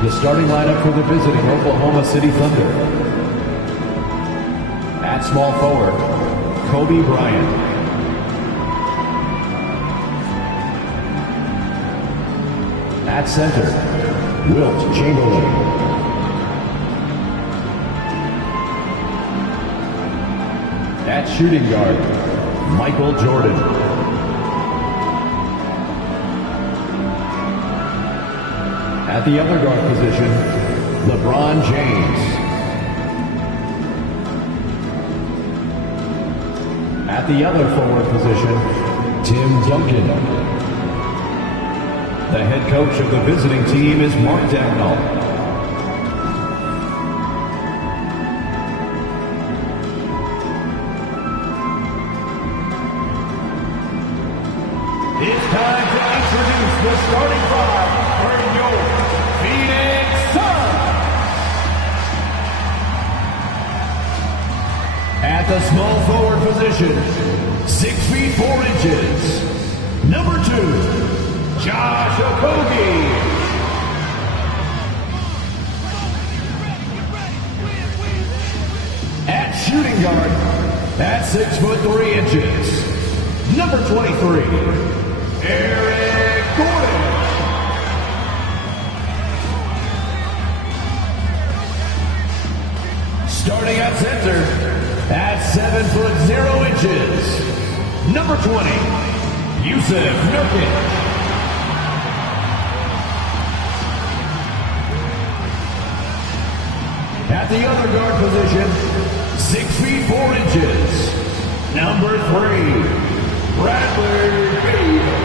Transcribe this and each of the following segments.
The starting lineup for the visiting Oklahoma City Thunder. At small forward, Kobe Bryant. At center, Wilt Chamberlain. At shooting guard, Michael Jordan. At the other guard position, LeBron James. At the other forward position, Tim Duncan. The head coach of the visiting team is Mark Daigneault. It's time to introduce the starting five for your Phoenix Suns. At the small forward position, 6 feet 4 inches, number 2, Josh Okogie. At shooting guard, at 6 foot 3 inches, number 23, Eric Gordon. Starting at center, at 7 foot 0 inches, number 20, Jusuf Nurkic. At the other guard position, 6 feet 4 inches, number 3, Bradley Beal.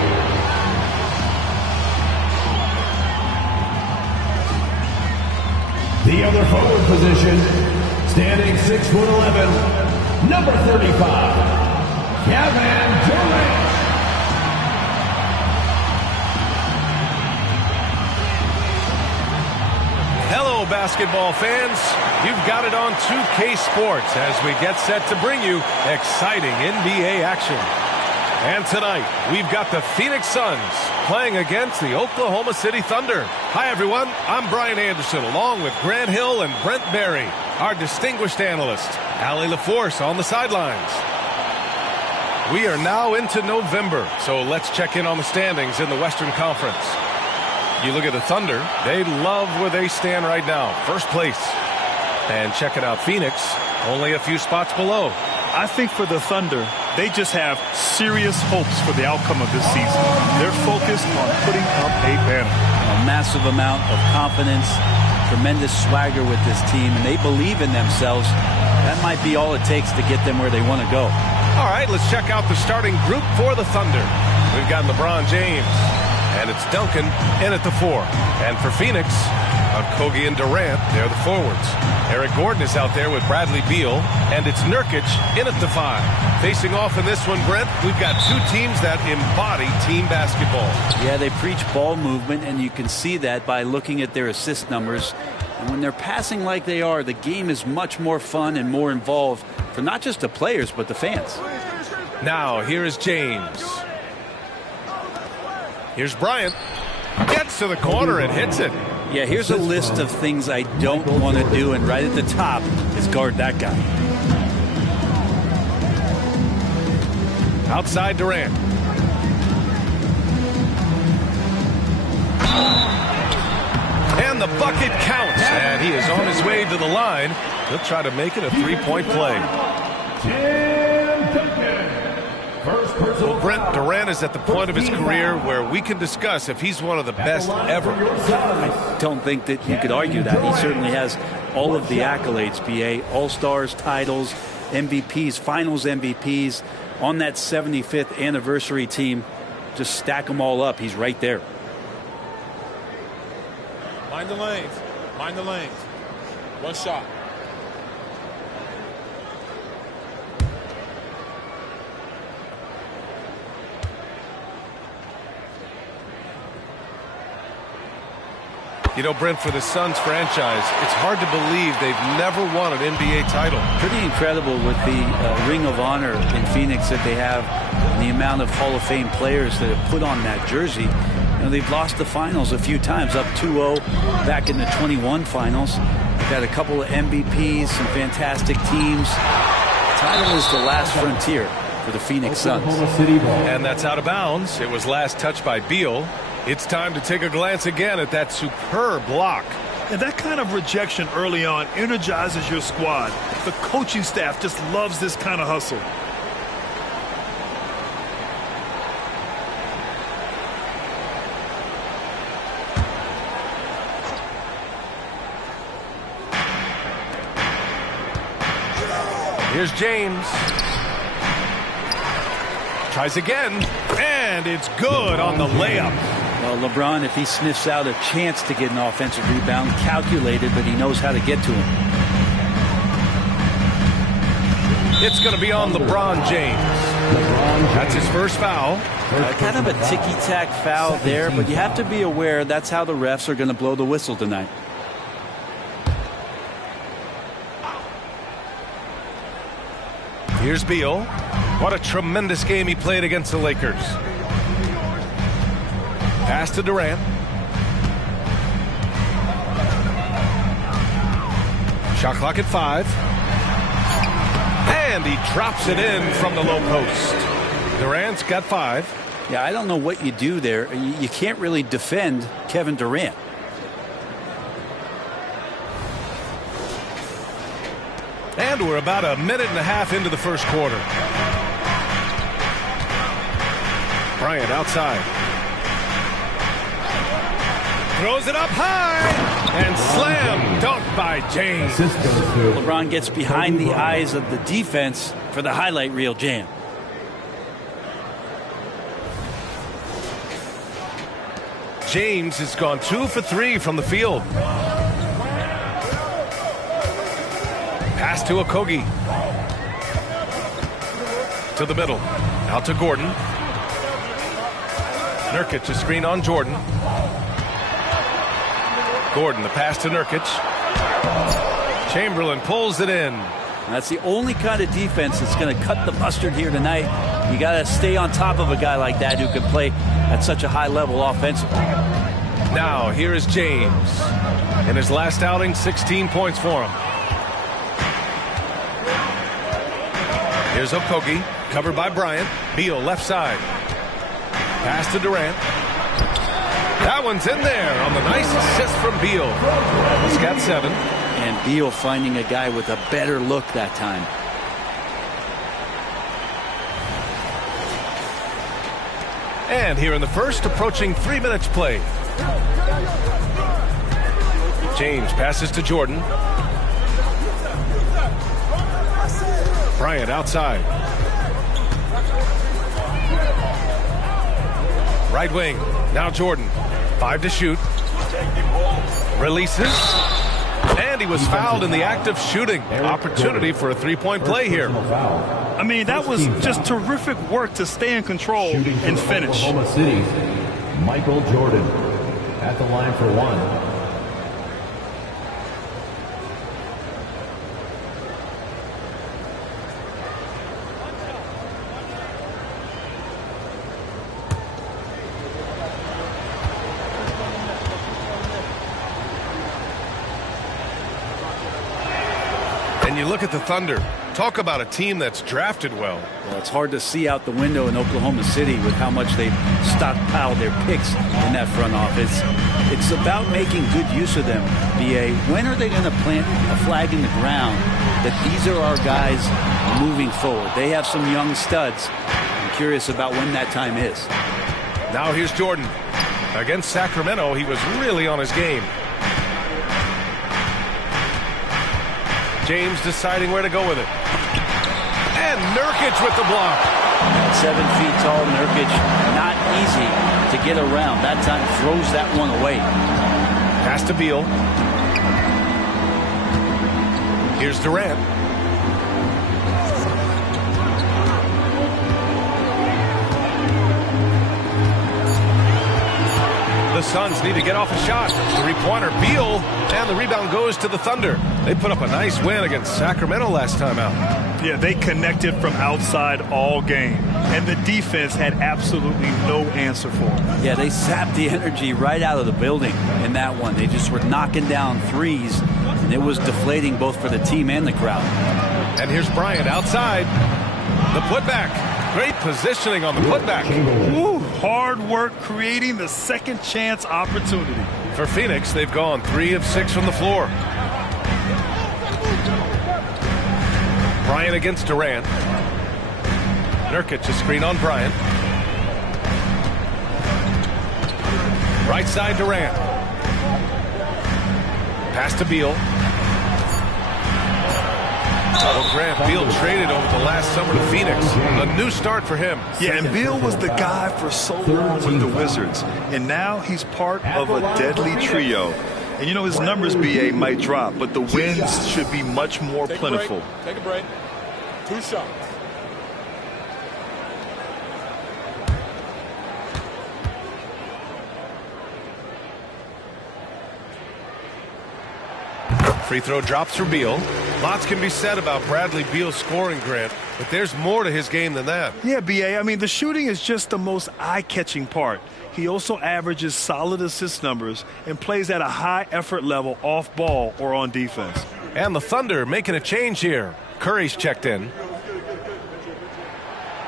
The other forward position, standing 6 foot 11, number 35, Kevin Durant. Hello, basketball fans. You've got it on 2K Sports as we get set to bring you exciting NBA action. And tonight, we've got the Phoenix Suns playing against the Oklahoma City Thunder. Hi, everyone. I'm Brian Anderson, along with Grant Hill and Brent Barry, our distinguished analyst, Allie LaForce on the sidelines. We are now into November, so let's check in on the standings in the Western Conference. You look at the Thunder, they love where they stand right now, first place. And checking out Phoenix, only a few spots below. I think for the Thunder, they just have serious hopes for the outcome of this season. They're focused on putting up a banner. A massive amount of confidence, tremendous swagger with this team, and they believe in themselves. That might be all it takes to get them where they want to go. All right, let's check out the starting group for the Thunder. We've got LeBron James, and it's Duncan in at the 4. And for Phoenix, Okogie and Durant, they're the forwards. Eric Gordon is out there with Bradley Beal, and it's Nurkic in at the 5. Facing off in this one, Brent, we've got two teams that embody team basketball. Yeah, they preach ball movement, and you can see that by looking at their assist numbers. And when they're passing like they are, the game is much more fun and more involved for not just the players, but the fans. Now, here is James. Here's Bryant. Gets to the corner and hits it. Yeah, here's a list of things I don't want to do, and right at the top is guard that guy. Outside Durant. And the bucket counts, and he is on his way to the line. He'll try to make it a three-point play. Well, Brent, Durant is at the point of his career where we can discuss if he's one of the best ever. I don't think that you could argue that. He certainly has all of the accolades, BA. All-Stars, titles, MVPs, Finals MVPs. On that 75th anniversary team, just stack them all up. He's right there. Mind the lanes. Mind the lanes. One shot. You know, Brent, for the Suns franchise, it's hard to believe they've never won an NBA title. Pretty incredible with the Ring of Honor in Phoenix that they have, and the amount of Hall of Fame players that have put on that jersey. They've lost the finals a few times, up 2-0 back in the 21 finals. They've got a couple of MVPs, some fantastic teams. The title is the last frontier for the Phoenix Suns. And that's out of bounds. It was last touched by Beal. It's time to take a glance again at that superb block. And that kind of rejection early on energizes your squad. The coaching staff just loves this kind of hustle. Here's James. Tries again, and it's good on the layup. Well, LeBron, if he sniffs out a chance to get an offensive rebound, calculated, but he knows how to get to him. It's going to be on LeBron James. That's his first foul. Kind of a ticky-tack foul there, but you have to be aware that's how the refs are going to blow the whistle tonight. Here's Beal. What a tremendous game he played against the Lakers. Pass to Durant. Shot clock at 5. And he drops it in from the low post. Durant's got 5. Yeah, I don't know what you do there. You can't really defend Kevin Durant. And we're about a minute and a half into the first quarter. Bryant outside. Throws it up high. And slam dunk by James. LeBron gets behind the eyes of the defense for the highlight reel jam. James has gone 2 for 3 from the field. Pass to Okogie. To the middle. Out to Gordon. Nurkic a screen on Jordan. Gordon, the pass to Nurkic. Chamberlain pulls it in. That's the only kind of defense that's going to cut the mustard here tonight. You got to stay on top of a guy like that who can play at such a high level offensively. Now, here is James. In his last outing, 16 points for him. Here's Okogie, covered by Bryant. Beal left side. Pass to Durant. That one's in there on the nice assist from Beal. He's got 7. And Beal finding a guy with a better look that time. And here in the first, approaching 3 minutes played. James passes to Jordan. Bryant outside. Right wing. Now Jordan. 5 to shoot. Releases. And he was fouled in the act of shooting. Opportunity for a 3-point play here. I mean, that was just terrific work to stay in control and finish. Oklahoma City, Michael Jordan at the line for 1. And you look at the Thunder. Talk about a team that's drafted well. Well, it's hard to see out the window in Oklahoma City with how much they've stockpiled their picks in that front office. It's about making good use of them, B.A. When are they going to plant a flag in the ground that these are our guys moving forward? They have some young studs. I'm curious about when that time is. Now here's Jordan. Against Sacramento, he was really on his game. James deciding where to go with it. And Nurkic with the block. 7 feet tall Nurkic, not easy to get around. That time throws that one away. Pass to Beal. Here's Durant. The Suns need to get off a shot. Three-pointer, Beal, and the rebound goes to the Thunder. They put up a nice win against Sacramento last time out. Yeah, they connected from outside all game, and the defense had absolutely no answer for them. Yeah, they sapped the energy right out of the building in that one. They just were knocking down threes, and it was deflating both for the team and the crowd. And here's Bryant outside. The putback. Great positioning on the putback. Ooh, hard work creating the second chance opportunity. For Phoenix, they've gone 3 of 6 from the floor. Bryant against Durant. Nurkic a screen on Bryant. Right side Durant. Pass to Beal. Well, Grant, Beal traded over the last summer to Phoenix. A new start for him. Yeah, and Beal was the guy for so long with the Wizards. And now he's part of a deadly trio. And, you know, his numbers, BA, might drop, but the wins should be much more plentiful. Take a break. 2 shots. Free throw drops for Beal. Lots can be said about Bradley Beal's scoring, Grant, but there's more to his game than that. Yeah, BA, I mean, the shooting is just the most eye-catching part. He also averages solid assist numbers and plays at a high effort level off ball or on defense. And the Thunder making a change here. Curry's checked in.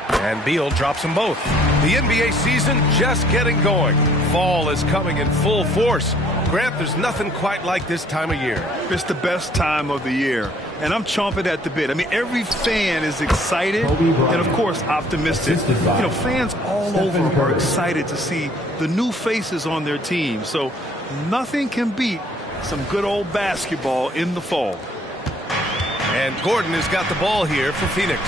And Beal drops them both. The NBA season just getting going. Fall is coming in full force. Grant, there's nothing quite like this time of year. It's the best time of the year, and I'm chomping at the bit. I mean, every fan is excited and, of course, optimistic. You know, fans all over are excited to see the new faces on their team. So nothing can beat some good old basketball in the fall. And Gordon has got the ball here for Phoenix.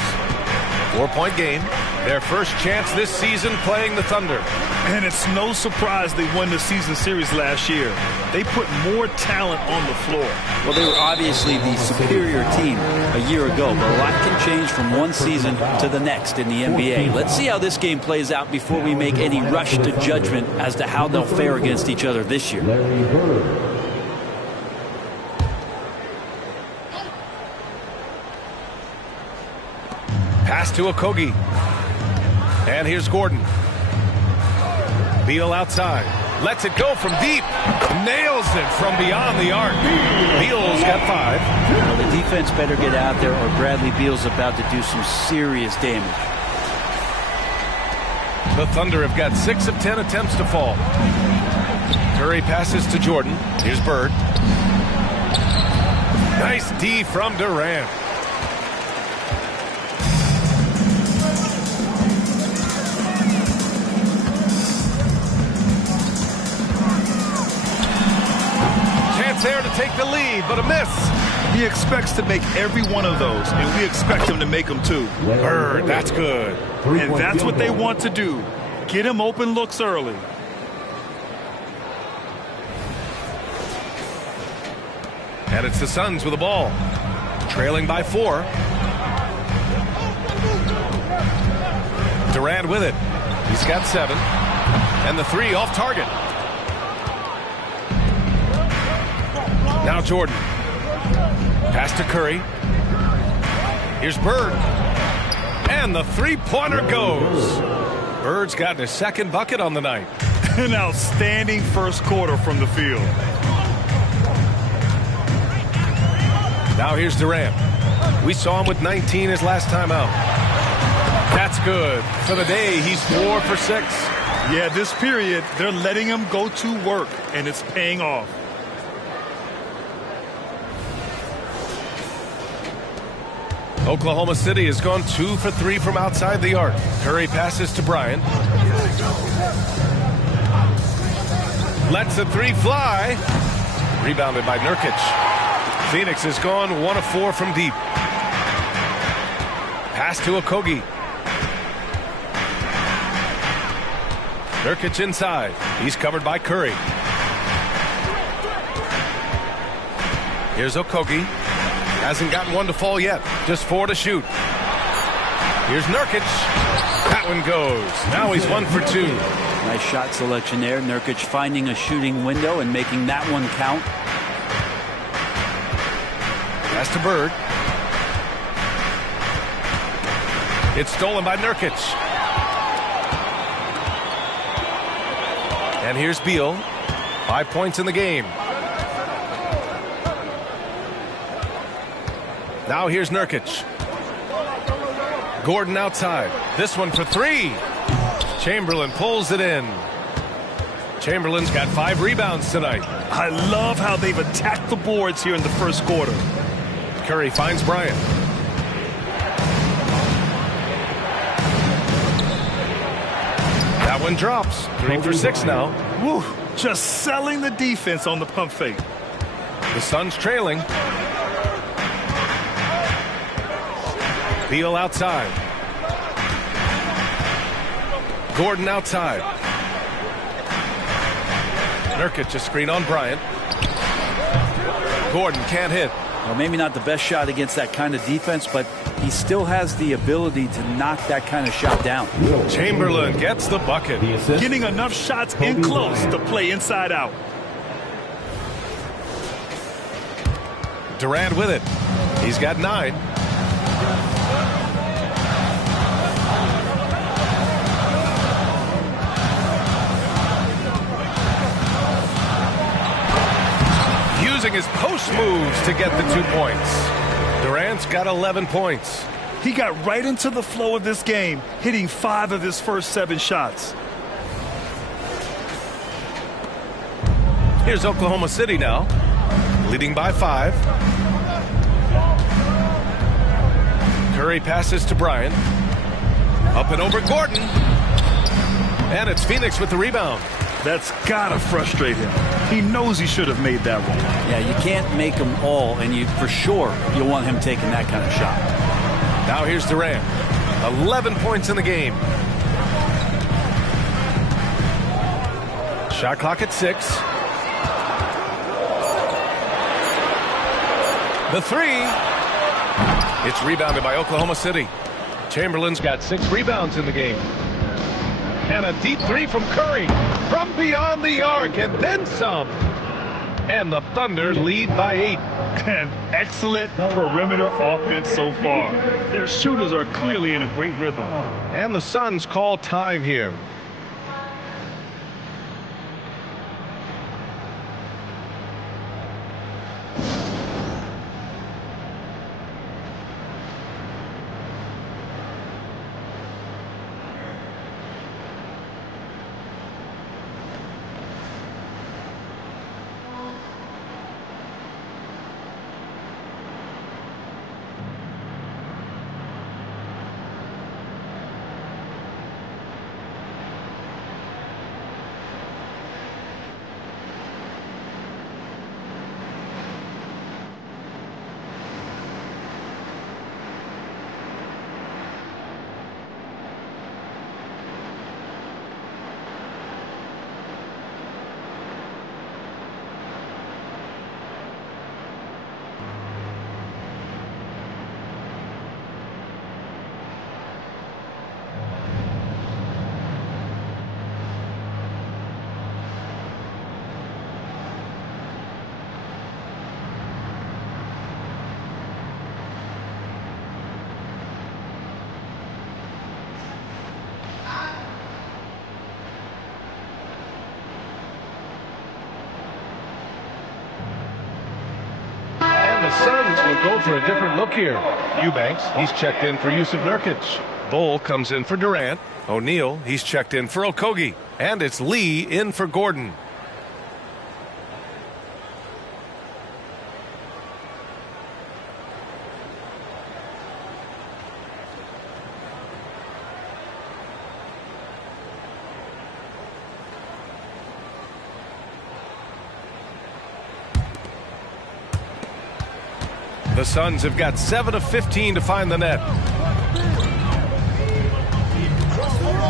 4-point game. Their first chance this season playing the Thunder. And it's no surprise they won the season series last year. They put more talent on the floor. Well, they were obviously the superior team a year ago, but a lot can change from one season to the next in the NBA. Let's see how this game plays out before we make any rush to judgment as to how they'll fare against each other this year. Pass to Okogie. And here's Gordon. Beal outside. Lets it go from deep. Nails it from beyond the arc. Beal's got 5. Well, the defense better get out there or Bradley Beal's about to do some serious damage. The Thunder have got 6 of 10 attempts to fall. Curry passes to Jordan. Here's Bird. Nice D from Durant. There to take the lead, but a miss. He expects to make every one of those, and we expect him to make them too. Bird, that's good. And that's what they want to do. Get him open looks early. And it's the Suns with the ball. Trailing by 4. Durant with it. He's got 7. And the 3 off target. Now Jordan. Pass to Curry. Here's Bird. And the three-pointer goes. Bird's gotten his second bucket on the night. An outstanding first quarter from the field. Now here's Durant. We saw him with 19 his last time out. That's good. For the day, he's 4 for 6. Yeah, this period, they're letting him go to work, and it's paying off. Oklahoma City has gone 2 for 3 from outside the arc. Curry passes to Bryant. Lets the 3 fly. Rebounded by Nurkic. Phoenix has gone 1 of 4 from deep. Pass to Okogie. Nurkic inside. He's covered by Curry. Here's Okogie. Hasn't gotten one to fall yet. Just 4 to shoot. Here's Nurkic. That one goes. Now he's 1 for 2. Nice shot selection there. Nurkic finding a shooting window and making that one count. Pass to Bird. It's stolen by Nurkic. And here's Beal. 5 points in the game. Now here's Nurkic. Gordon outside. This one for 3. Chamberlain pulls it in. Chamberlain's got 5 rebounds tonight. I love how they've attacked the boards here in the first quarter. Curry finds Bryant. That one drops. 3 for 6 now. Woo, just selling the defense on the pump fake. The Suns trailing. Beal outside. Gordon outside. Nurkic a screen on Bryant. Gordon can't hit. Well, maybe not the best shot against that kind of defense, but he still has the ability to knock that kind of shot down. Chamberlain gets the bucket. Getting enough shots in close to play inside out. Durant with it. He's got 9. Using his post moves to get the 2 points. Durant's got 11 points. He got right into the flow of this game, hitting 5 of his first 7 shots. Here's Oklahoma City now, leading by 5. Curry passes to Bryant. Up and over Gordon. And it's Phoenix with the rebound. That's gotta frustrate him. He knows he should have made that one. Yeah, you can't make them all, and you for sure you want him taking that kind of shot. Now here's Durant. 11 points in the game. Shot clock at 6. The 3. It's rebounded by Oklahoma City. Chamberlain's got 6 rebounds in the game. And a deep 3 from Curry. From beyond the arc and then some. And the Thunder lead by 8. An excellent perimeter offense so far. Their shooters are clearly in a great rhythm. And the Suns call time here. The Suns will go for a different look here. Eubanks, he's checked in for Yusuf Nurkic. Bull comes in for Durant. O'Neal, he's checked in for Okogie. And it's Lee in for Gordon. The Suns have got 7 of 15 to find the net.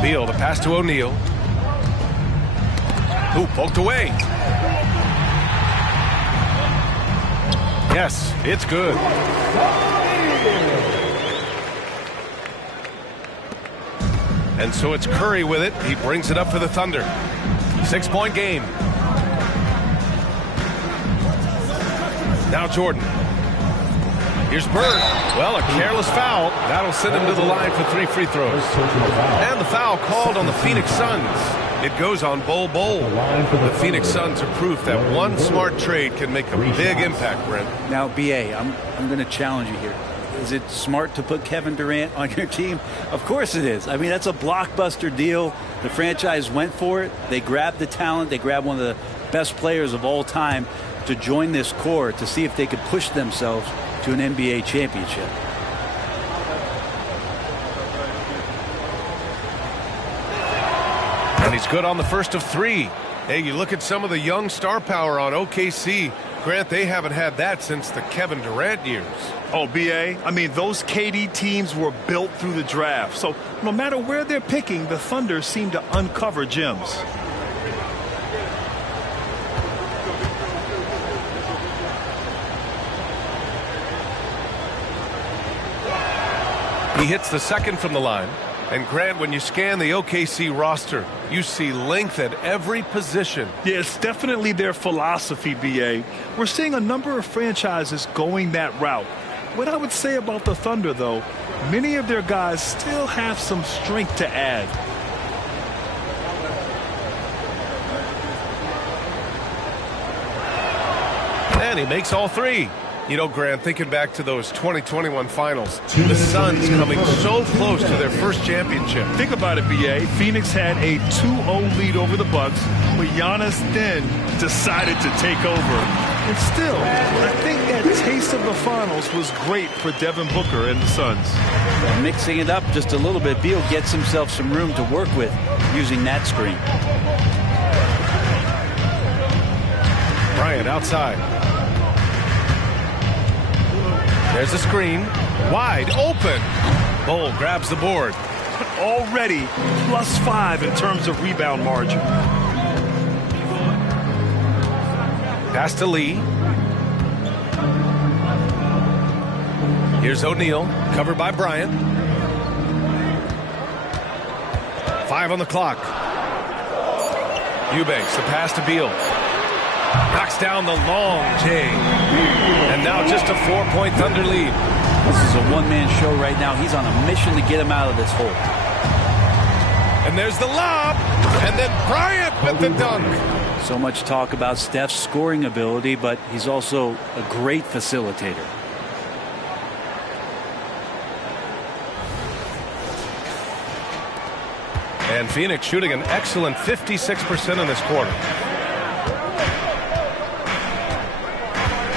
Beal, the pass to O'Neal. Who poked away. Yes, it's good. And so it's Curry with it. He brings it up for the Thunder. 6-point game. Now Jordan. Here's Bird. Well, a careless foul. That'll send him to the line for 3 free throws. And the foul called on the Phoenix Suns. It goes on Bol Bol. The Phoenix Suns are proof that one smart trade can make a big impact, Brent. Now, B.A., I'm going to challenge you here. Is it smart to put Kevin Durant on your team? Of course it is. I mean, that's a blockbuster deal. The franchise went for it. They grabbed the talent. They grabbed one of the best players of all time to join this core to see if they could push themselves to an NBA championship. And he's good on the first of 3. Hey, you look at some of the young star power on OKC. Grant, they haven't had that since the Kevin Durant years. Oh, B.A., I mean, those KD teams were built through the draft. So no matter where they're picking, the Thunder seem to uncover gems. He hits the second from the line. And Grant, when you scan the OKC roster, you see length at every position. Yeah, it's definitely their philosophy, B.A. We're seeing a number of franchises going that route. What I would say about the Thunder, though, many of their guys still have some strength to add. And he makes all 3. You know, Grant, thinking back to those 2021 finals, the Suns coming so close to their first championship. Think about it, B.A. Phoenix had a 2-0 lead over the Bucks, but Giannis then decided to take over. And still, I think that taste of the finals was great for Devin Booker and the Suns. Mixing it up just a little bit, Beal gets himself some room to work with using that screen. Bryant outside. There's a screen. Wide open. Bol grabs the board. Already +5 in terms of rebound margin. Pass to Lee. Here's O'Neal. Covered by Bryant. 5 on the clock. Eubanks, the pass to Beal. Knocks down the long J. And now just a 4-point Thunder lead. This is a one-man show right now. He's on a mission to get him out of this hole. And there's the lob. And then Bryant with the dunk. So much talk about Steph's scoring ability, but he's also a great facilitator. And Phoenix shooting an excellent 56% in this quarter.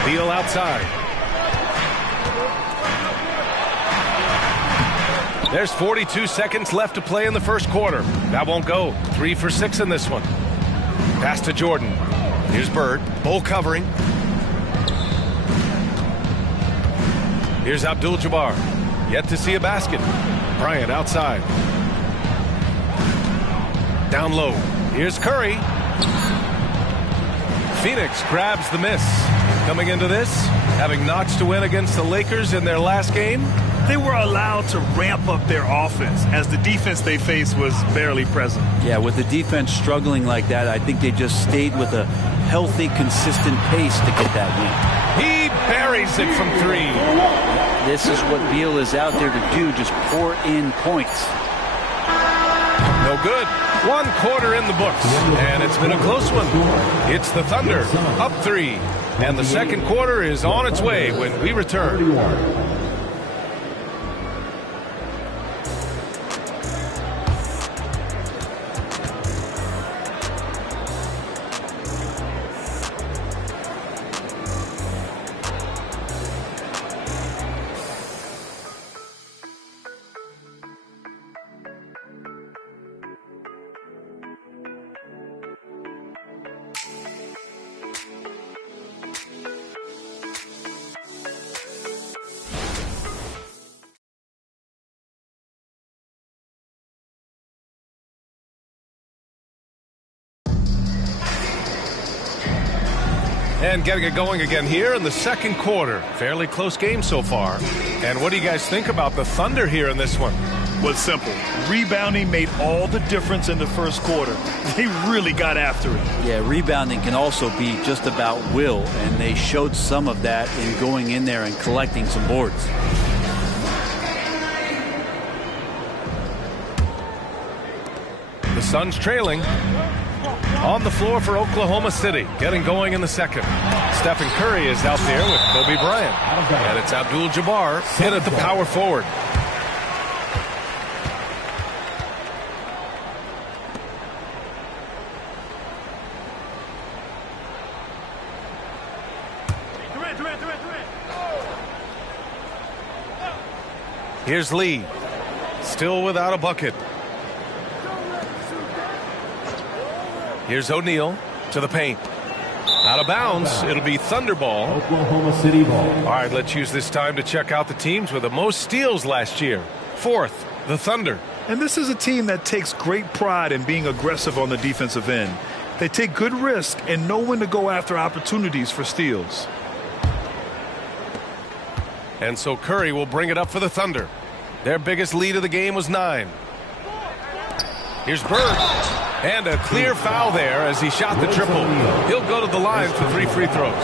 Beal outside. There's 42 seconds left to play in the first quarter. That won't go. 3 for 6 in this one. Pass to Jordan. Here's Bird. Bol covering. Here's Abdul-Jabbar. Yet to see a basket. Bryant outside. Down low. Here's Curry. Phoenix grabs the miss. Coming into this, having notched to win against the Lakers in their last game. They were allowed to ramp up their offense as the defense they faced was barely present. Yeah, with the defense struggling like that, I think they just stayed with a healthy, consistent pace to get that win. He buries it from 3. This is what Beal is out there to do, just pour in points. No good. 1 quarter in the books, and it's been a close one. It's the Thunder, up 3, and the second quarter is on its way when we return. And getting it going again here in the second quarter. Fairly close game so far. And what do you guys think about the Thunder here in this one? was simple. Rebounding made all the difference in the first quarter. They really got after it. Yeah, rebounding can also be just about will, and they showed some of that in going in there and collecting some boards. The Suns trailing. On the floor for Oklahoma City, getting going in the second. Stephen Curry is out there with Kobe Bryant. And it's Abdul-Jabbar in at the power forward. Here's Lee. Still without a bucket. Here's O'Neal to the paint. Out of bounds. It'll be Thunder ball. Oklahoma City ball. All right, let's use this time to check out the teams with the most steals last year. Fourth, the Thunder. And this is a team that takes great pride in being aggressive on the defensive end. They take good risk and know when to go after opportunities for steals. And so Curry will bring it up for the Thunder. Their biggest lead of the game was 9. Here's Bird. And a clear foul there as he shot the triple. He'll go to the line for 3 free throws.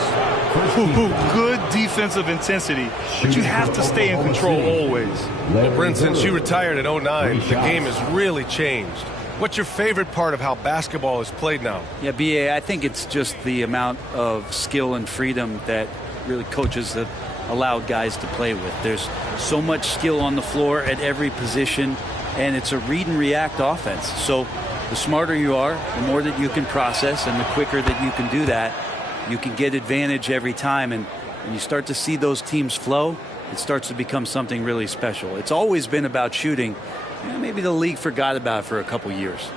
Good defensive intensity, but you have to stay in control always. Well, Brent, since you retired in 09, the game has really changed. What's your favorite part of how basketball is played now? Yeah, B.A., I think it's just the amount of skill and freedom that really coaches have allowed guys to play with. There's so much skill on the floor at every position, and it's a read and react offense. So the smarter you are, the more that you can process, and the quicker that you can do that, you can get advantage every time. And when you start to see those teams flow, it starts to become something really special. It's always been about shooting. Maybe the league forgot about it for a couple years.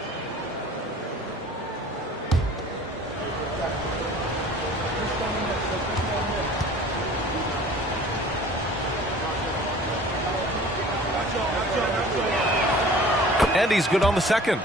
And he's good on the second.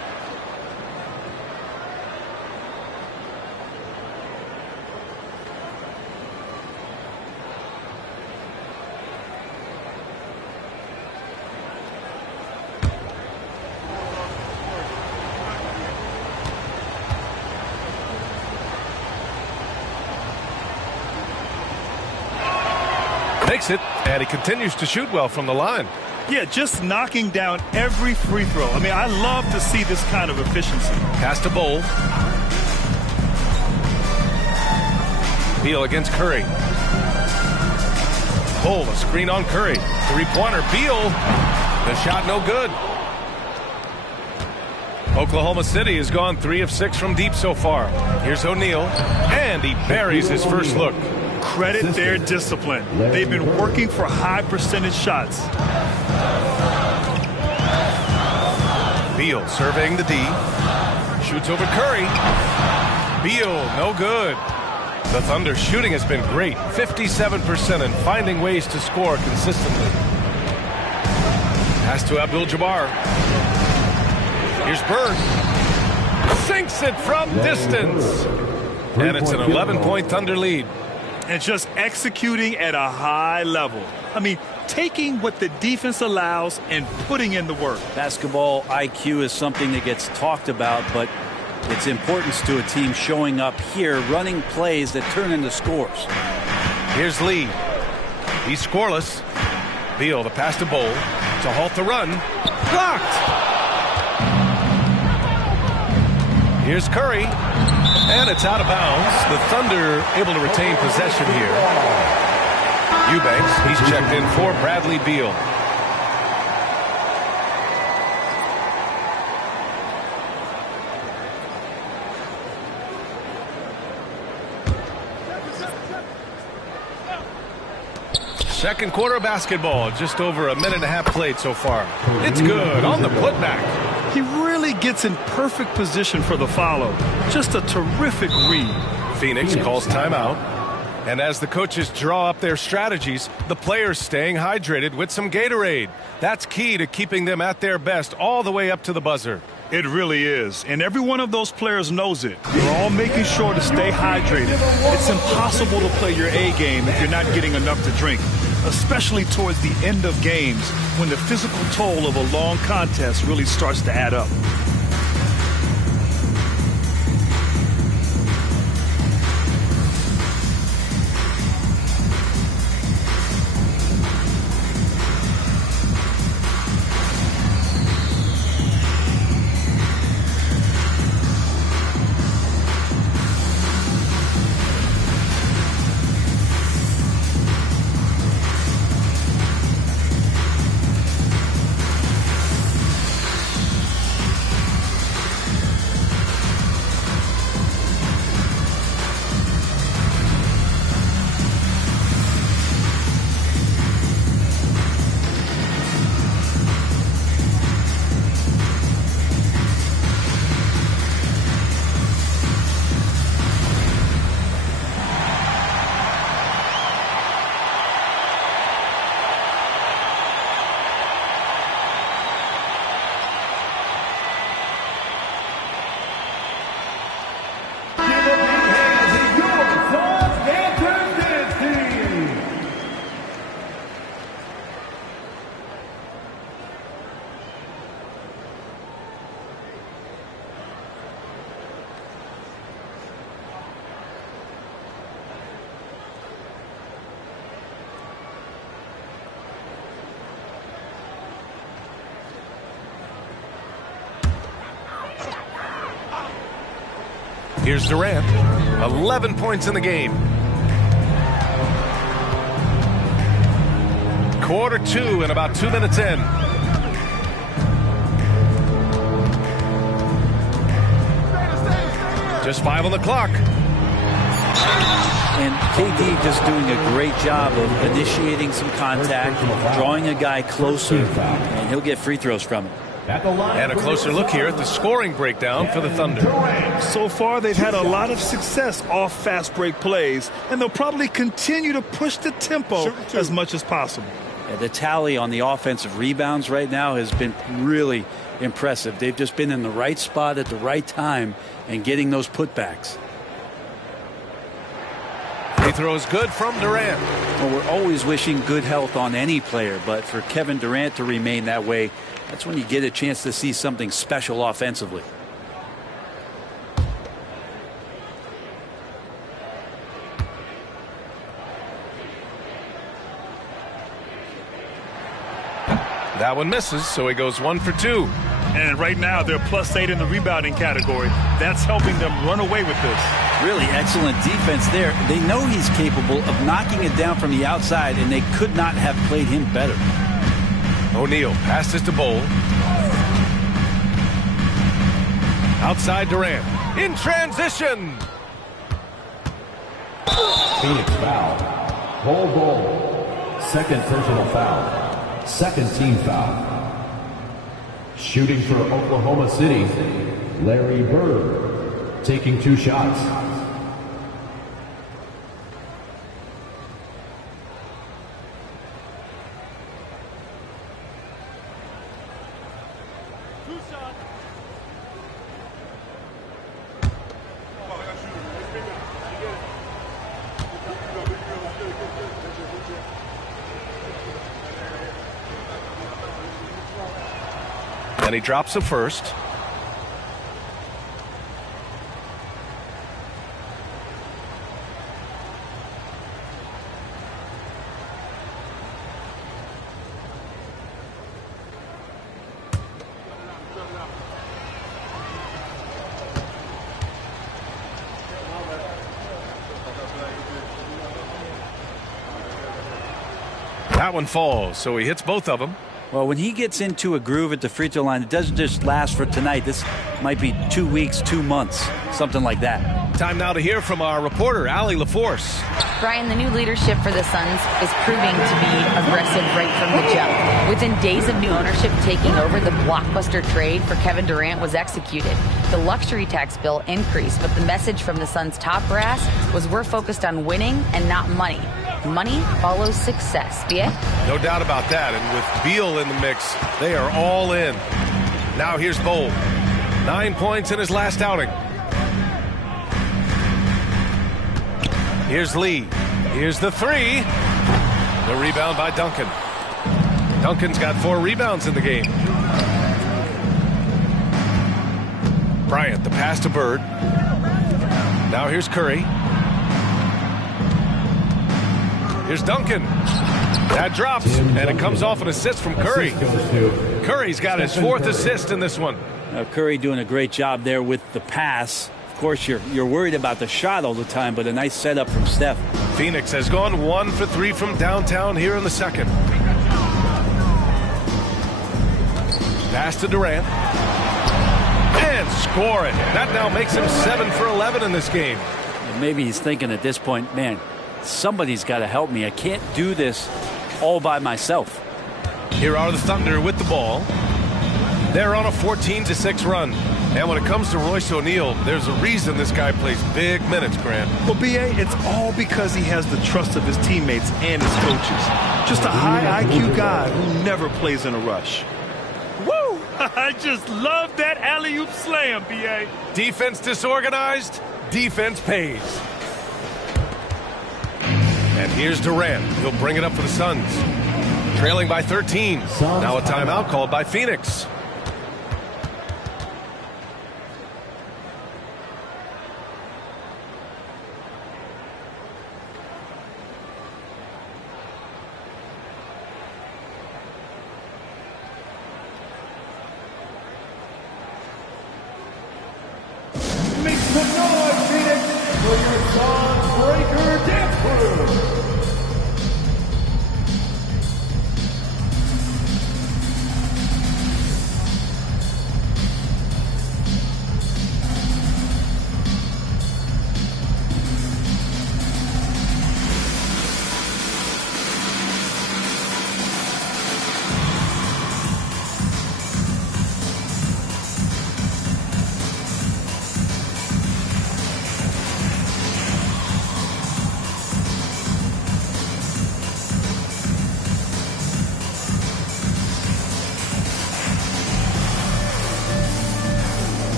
Makes it, and he continues to shoot well from the line. Yeah, just knocking down every free throw. I mean, I love to see this kind of efficiency. Pass to Bowl. Beal against Curry. Bowl, a screen on Curry. Three-pointer, Beal. The shot no good. Oklahoma City has gone 3 of 6 from deep so far. Here's O'Neal, and he buries his first look. Credit their discipline. They've been working for high percentage shots. Beal surveying the D. Shoots over Curry. Beal, no good. The Thunder shooting has been great. 57% and finding ways to score consistently. Pass to Abdul-Jabbar. Here's Bird. Sinks it from distance. And it's an 11-point Thunder lead. And just executing at a high level. I mean, taking what the defense allows and putting in the work. Basketball IQ is something that gets talked about, but its importance to a team showing up here, running plays that turn into scores. Here's Lee. He's scoreless. Beal, the pass to Bowl to halt the run. Blocked. Here's Curry. And it's out of bounds. The Thunder able to retain possession here. Eubanks, he's checked in for Bradley Beal. Second quarter of basketball, just over a minute and a half played so far. It's good on the putback. He really gets in perfect position for the follow. Just a terrific read. Phoenix calls timeout. And as the coaches draw up their strategies, the players staying hydrated with some Gatorade. That's key to keeping them at their best all the way up to the buzzer. It really is. And every one of those players knows it. They're all making sure to stay hydrated. It's impossible to play your A game if you're not getting enough to drink. especially towards the end of games when the physical toll of a long contest really starts to add up. Here's Durant. 11 points in the game. Quarter 2 and about 2 minutes in. Just 5 on the clock. And KD just doing a great job of initiating some contact, drawing a guy closer, and he'll get free throws from it. And a closer look here at the scoring breakdown for the Thunder. So far, they've had a lot of success off fast break plays, and they'll probably continue to push the tempo as much as possible. Yeah, the tally on the offensive rebounds right now has been really impressive. They've just been in the right spot at the right time and getting those putbacks. Free throw is good from Durant. Well, we're always wishing good health on any player, but for Kevin Durant to remain that way, that's when you get a chance to see something special offensively. That one misses, so he goes 1 for 2. And right now, they're +8 in the rebounding category. That's helping them run away with this. Really excellent defense there. They know he's capable of knocking it down from the outside, and they could not have played him better. O'Neal passes to Bol. Outside Durant. In transition. Phoenix foul. Bol. Second personal foul. Second team foul. Shooting for Oklahoma City, Larry Bird, taking 2 shots. And he drops a first. That one falls, so he hits both of them. Well, when he gets into a groove at the free throw line, it doesn't just last for tonight. This might be 2 weeks, 2 months, something like that. Time now to hear from our reporter, Allie LaForce. Brian, the new leadership for the Suns is proving to be aggressive right from the jump. Within days of new ownership taking over, the blockbuster trade for Kevin Durant was executed. The luxury tax bill increased, but the message from the Suns' top brass was we're focused on winning and not money. Money follows success. BA? No doubt about that. And with Beal in the mix, they are all in. Now here's Bol. 9 points in his last outing. Here's Lee. Here's the 3. The rebound by Duncan. Duncan's got 4 rebounds in the game. Bryant, the pass to Bird. Now here's Curry. Here's Duncan. That drops, and it comes off an assist from Curry. Curry's got his 4th assist in this one. Curry doing a great job there with the pass. Of course, you're worried about the shot all the time, but a nice setup from Steph. Phoenix has gone 1 for 3 from downtown here in the second. Pass to Durant. And score it. That now makes him 7 for 11 in this game. Maybe he's thinking at this point, man, somebody's got to help me. I can't do this all by myself. Here are the Thunder with the ball. They're on a 14-6 run. And when it comes to Royce O'Neal, there's a reason this guy plays big minutes, Grant. Well, B.A., it's all because he has the trust of his teammates and his coaches. Just a high IQ guy who never plays in a rush. Woo! I just love that alley-oop slam, B.A. Defense disorganized, defense pays. And here's Durant. He'll bring it up for the Suns. Trailing by 13. Now a timeout called by Phoenix. Make some noise, Phoenix, for your Suns Breaker Dance Crew.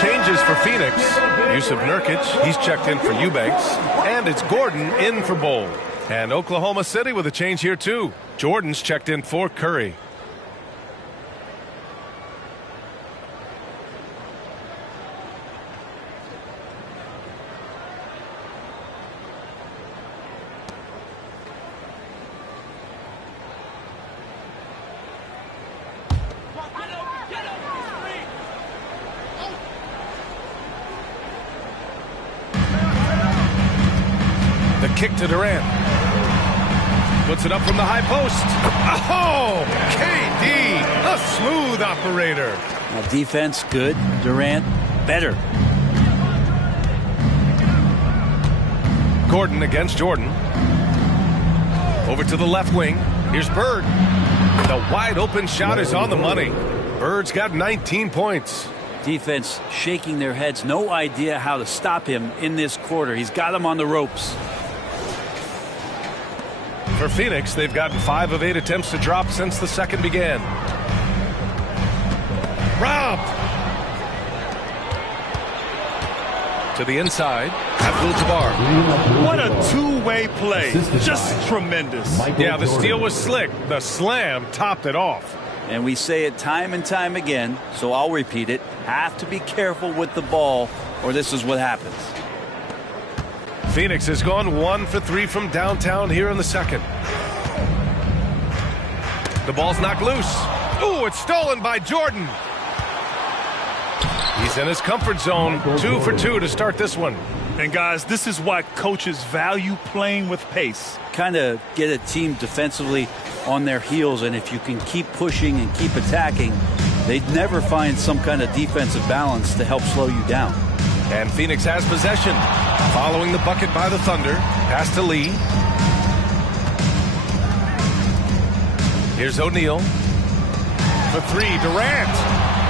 Changes for Phoenix. Yusuf Nurkic, he's checked in for Eubanks. And it's Gordon in for Bowl. And Oklahoma City with a change here too. Jordan's checked in for Curry. Kick to Durant. Puts it up from the high post. Oh, KD, a smooth operator. Now defense, good. Durant, better. Gordon against Jordan. Over to the left wing. Here's Bird. The wide open shot is on the money. Bird's got 19 points. Defense shaking their heads. No idea how to stop him in this quarter. He's got him on the ropes. For Phoenix, they've gotten 5 of 8 attempts to drop since the second began. Robbed. To the inside. Abdul-Jabbar. What a two-way play. Just tremendous. Yeah, the steal was slick. The slam topped it off. And we say it time and time again, so I'll repeat it. Have to be careful with the ball, or this is what happens. Phoenix has gone 1 for 3 from downtown here in the second. The ball's knocked loose. Ooh, it's stolen by Jordan. He's in his comfort zone. 2 for 2 to start this one. And guys, this is why coaches value playing with pace. Kind of get a team defensively on their heels, and if you can keep pushing and keep attacking, they'd never find some kind of defensive balance to help slow you down. And Phoenix has possession. Following the bucket by the Thunder. Pass to Lee. Here's O'Neal. For three, Durant.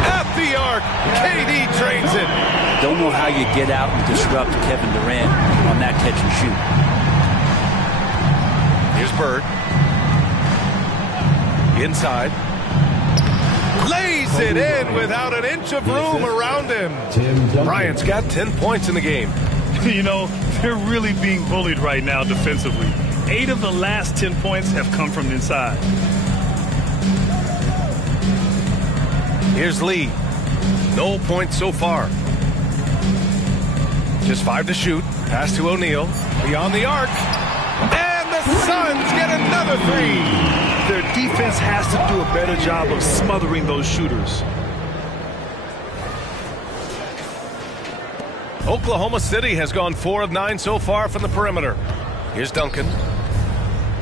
At the arc. KD drains it. Don't know how you get out and disrupt Kevin Durant on that catch and shoot. Here's Bird. Inside. Lays it in without an inch of room around him. Bryant's got 10 points in the game. You know, they're really being bullied right now defensively. 8 of the last 10 points have come from inside. Here's Lee. No points so far. Just 5 to shoot. Pass to O'Neal. Beyond the arc. And the Suns get another 3. Their defense has to do a better job of smothering those shooters. Oklahoma City has gone 4 of 9 so far from the perimeter. Here's Duncan.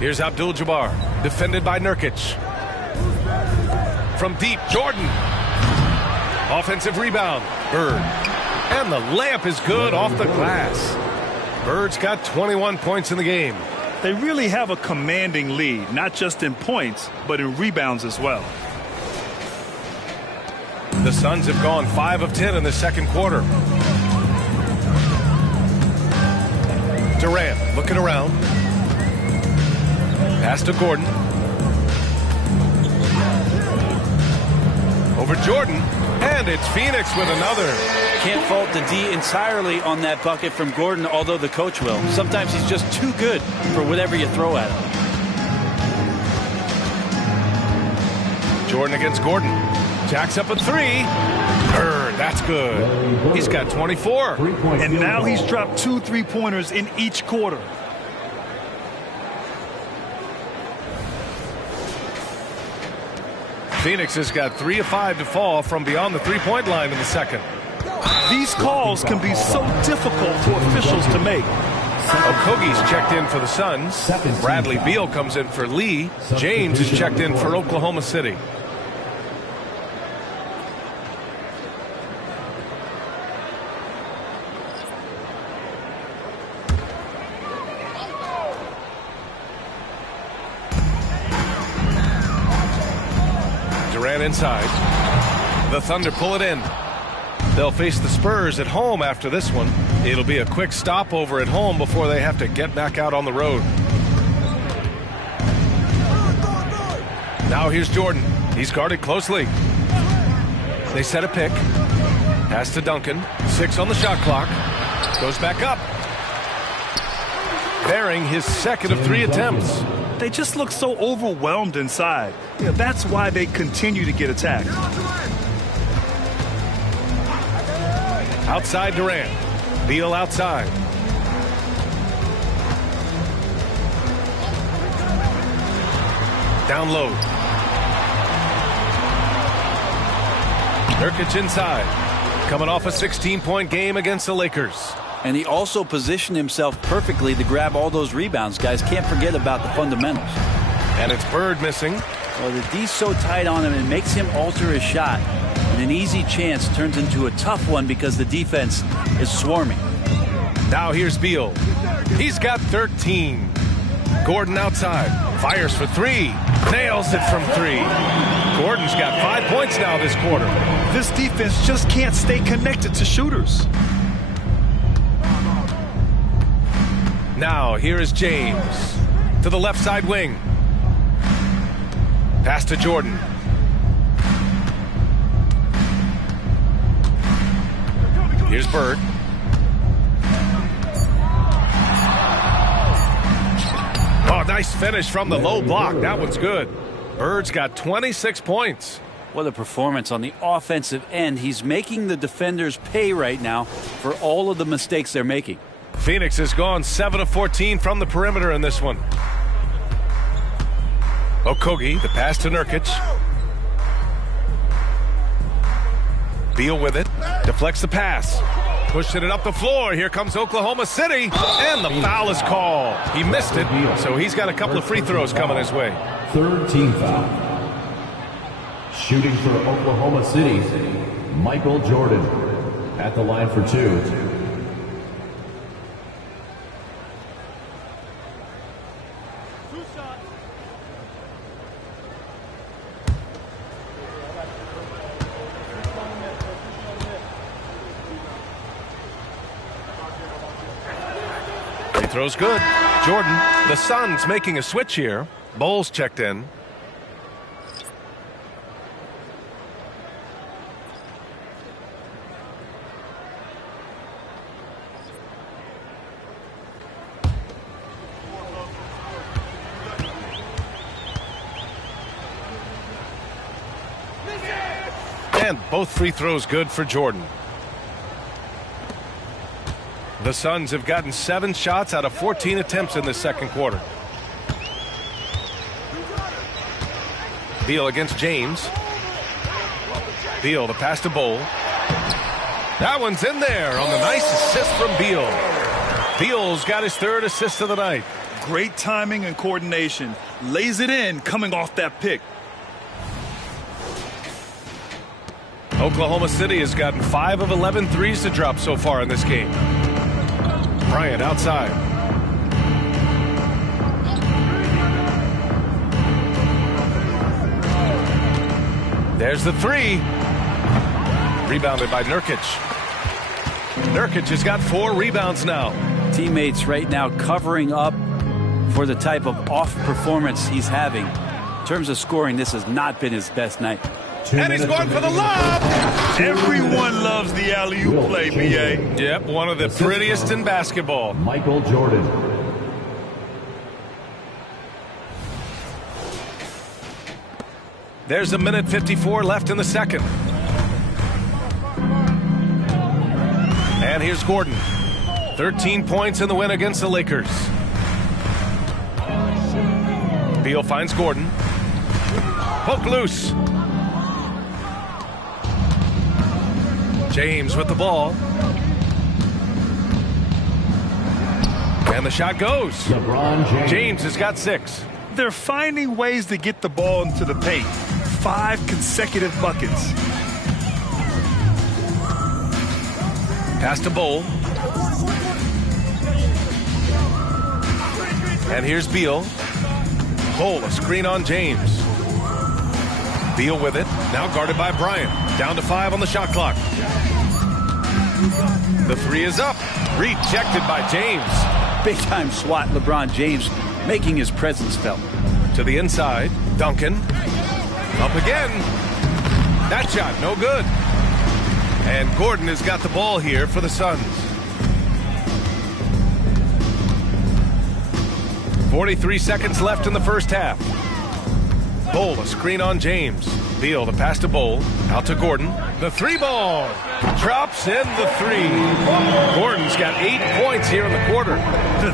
Here's Abdul-Jabbar. Defended by Nurkic. From deep, Jordan. Offensive rebound. Bird. And the layup is good off the glass. Bird's got 21 points in the game. They really have a commanding lead, not just in points, but in rebounds as well. The Suns have gone 5 of 10 in the second quarter. Durant looking around. Pass to Gordon. Over Jordan. And it's Phoenix with another. Can't fault the D entirely on that bucket from Gordon, although the coach will. Sometimes he's just too good for whatever you throw at him. Jordan against Gordon. Jacks up a 3. Bird, that's good. He's got 24. And now he's dropped 2 3-pointers in each quarter. Phoenix has got 3 of 5 to fall from beyond the three-point line in the second. These calls can be so difficult for officials to make. Okogie's checked in for the Suns. Bradley Beal comes in for Lee. James is checked in for Oklahoma City. Durant inside. The Thunder pull it in. They'll face the Spurs at home after this one. It'll be a quick stopover at home before they have to get back out on the road. Now here's Jordan. He's guarded closely. They set a pick. Pass to Duncan. 6 on the shot clock. Goes back up. Bearing his second of 3 attempts. They just look so overwhelmed inside. You know, that's why they continue to get attacked. Outside Durant. Beal outside. Down low. Nurkic inside. Coming off a 16-point game against the Lakers. And he also positioned himself perfectly to grab all those rebounds. Guys, can't forget about the fundamentals. And it's Bird missing. Well, the D's so tight on him, it makes him alter his shot. And an easy chance turns into a tough one because the defense is swarming. Now here's Beal. He's got 13. Gordon outside. Fires for 3. Nails it from 3. Gordon's got 5 points now this quarter. This defense just can't stay connected to shooters. Now here is James. To the left side wing. Pass to Jordan. Here's Bird. Oh, nice finish from the low block. That one's good. Bird's got 26 points. What a performance on the offensive end. He's making the defenders pay right now for all of the mistakes they're making. Phoenix has gone 7 of 14 from the perimeter in this one. Okogie, the pass to Nurkic. Beal with it. Deflects the pass. Pushing it up the floor. Here comes Oklahoma City. And the foul is called. He missed it, so he's got a couple of free throws coming his way. Third team foul. Shooting for Oklahoma City, Michael Jordan at the line for 2. throw's good. Jordan, the Suns making a switch here. Bowles checked in. And both free throws good for Jordan. The Suns have gotten 7 shots out of 14 attempts in the second quarter. Beal against James. Beal, the pass to Bol. That one's in there on the nice assist from Beal. Beal's got his 3rd assist of the night. Great timing and coordination. Lays it in coming off that pick. Oklahoma City has gotten 5 of 11 threes to drop so far in this game. Bryant outside. There's the 3. Rebounded by Nurkic. Nurkic has got 4 rebounds now. Teammates right now covering up for the type of off performance he's having. In terms of scoring, this has not been his best night. And he's going for the lob. Everyone loves the alley-oop play, B.A. Yep, one of the prettiest in basketball. Michael Jordan. There's a minute 54 left in the second. And here's Gordon. 13 points in the win against the Lakers. Beal finds Gordon. Poke loose. James with the ball. And the shot goes. LeBron James has got 6. They're finding ways to get the ball into the paint. 5 consecutive buckets. Pass to Bol. And here's Beal. Bol, a screen on James. Beal with it. Now guarded by Bryant. Down to 5 on the shot clock. The 3 is up. Rejected by James. Big time swat, LeBron James making his presence felt. To the inside. Duncan. Up again. That shot, no good. And Gordon has got the ball here for the Suns. 43 seconds left in the first half. Bol, a screen on James. Beal, the pass to Bol. Out to Gordon. The 3 ball. Drops in the 3. Gordon's got 8 points here in the quarter.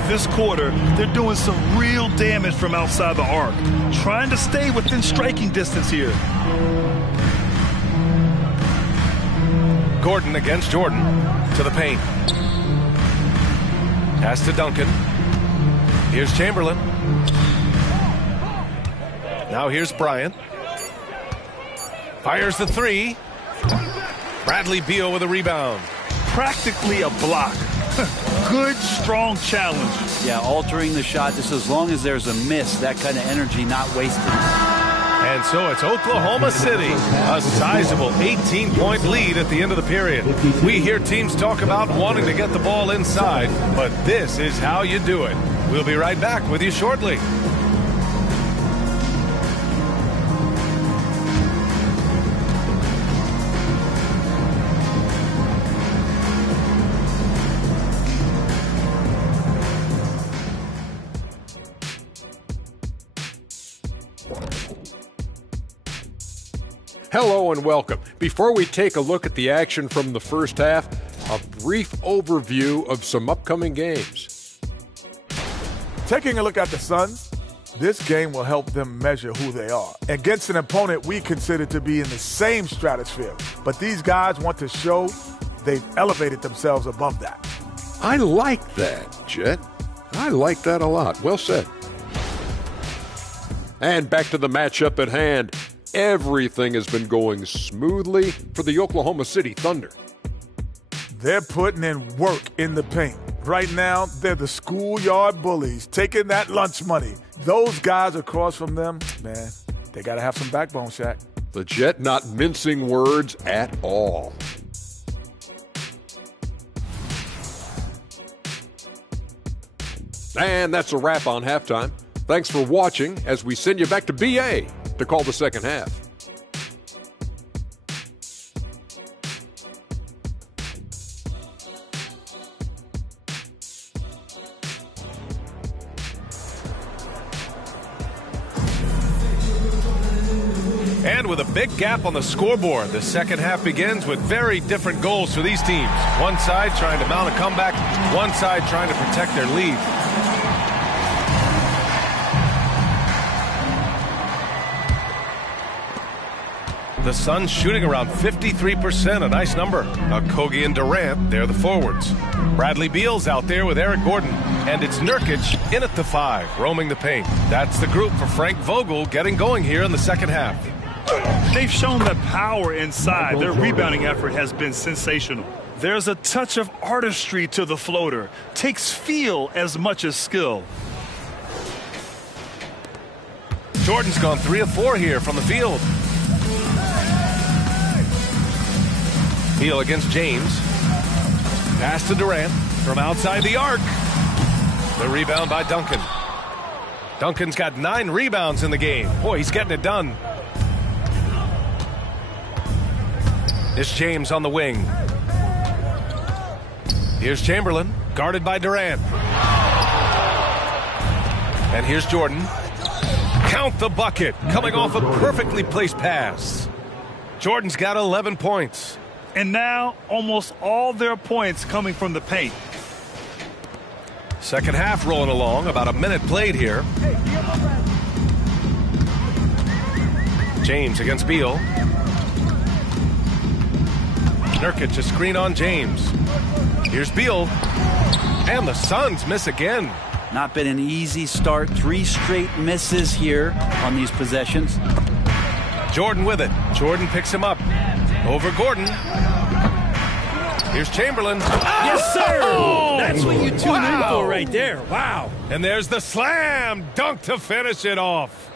This quarter, they're doing some real damage from outside the arc. Trying to stay within striking distance here. Gordon against Jordan. To the paint. Pass to Duncan. Here's Chamberlain. Now here's Bryant. Fires the 3. Bradley Beal with a rebound. Practically a block. Good, strong challenge. Yeah, altering the shot just as long as there's a miss, that kind of energy not wasted. And so it's Oklahoma City, a sizable 18-point lead at the end of the period. We hear teams talk about wanting to get the ball inside, but this is how you do it. We'll be right back with you shortly. Hello and welcome. Before we take a look at the action from the first half, a brief overview of some upcoming games. Taking a look at the Suns, this game will help them measure who they are against an opponent we consider to be in the same stratosphere. But these guys want to show they've elevated themselves above that. I like that, Jet. I like that a lot. Well said. And back to the matchup at hand. Everything has been going smoothly for the Oklahoma City Thunder. They're putting in work in the paint. Right now, they're the schoolyard bullies, taking that lunch money. Those guys across from them, man, they got to have some backbone, Shaq. The Jet not mincing words at all. And that's a wrap on halftime. Thanks for watching as we send you back to BA to call the second half. And with a big gap on the scoreboard, the second half begins with very different goals for these teams. One side trying to mount a comeback, one side trying to protect their lead. The Suns shooting around 53%, a nice number. Kogi and Durant, they're the forwards. Bradley Beal's out there with Eric Gordon. And it's Nurkic in at the 5, roaming the paint. That's the group for Frank Vogel getting going here in the second half. They've shown that power inside. Their rebounding effort has been sensational. There's a touch of artistry to the floater. Takes feel as much as skill. Jordan's gone 3 of 4 here from the field. Beal against James. Pass to Durant from outside the arc. The rebound by Duncan. Duncan's got 9 rebounds in the game. Boy, he's getting it done. It's James on the wing. Here's Chamberlain, guarded by Durant. And here's Jordan. Count the bucket, coming off a perfectly placed pass. Jordan's got 11 points. And now, almost all their points coming from the paint. Second half rolling along, about a minute played here. James against Beal. Nurkic, a screen on James. Here's Beal. And the Suns miss again. Not been an easy start. 3 straight misses here on these possessions. Jordan with it. Jordan picks him up. Over Gordon. Here's Chamberlain. Yes, sir! Oh! That's what you tune in for right there. Wow. And there's the slam dunk to finish it off.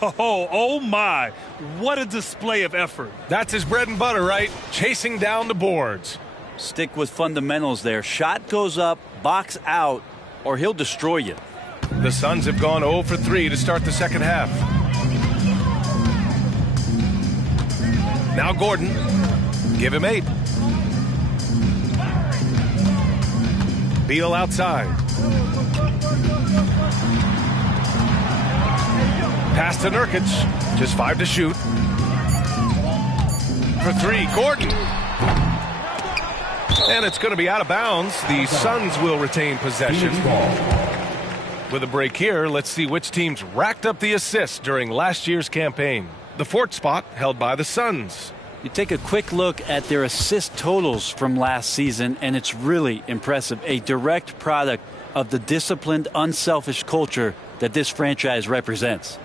Oh my. What a display of effort. That's his bread and butter, right? Chasing down the boards. Stick with fundamentals there. Shot goes up, box out, or he'll destroy you. The Suns have gone 0 for 3 to start the second half. Now Gordon. Give him 8. Beal outside. Pass to Nurkic. Just 5 to shoot. For 3, Gordon. And it's going to be out of bounds. The Suns will retain possession. With a break here, let's see which teams racked up the assists during last year's campaign. The 4th spot held by the Suns. You take a quick look at their assist totals from last season, and it's really impressive. A direct product of the disciplined, unselfish culture that this franchise represents.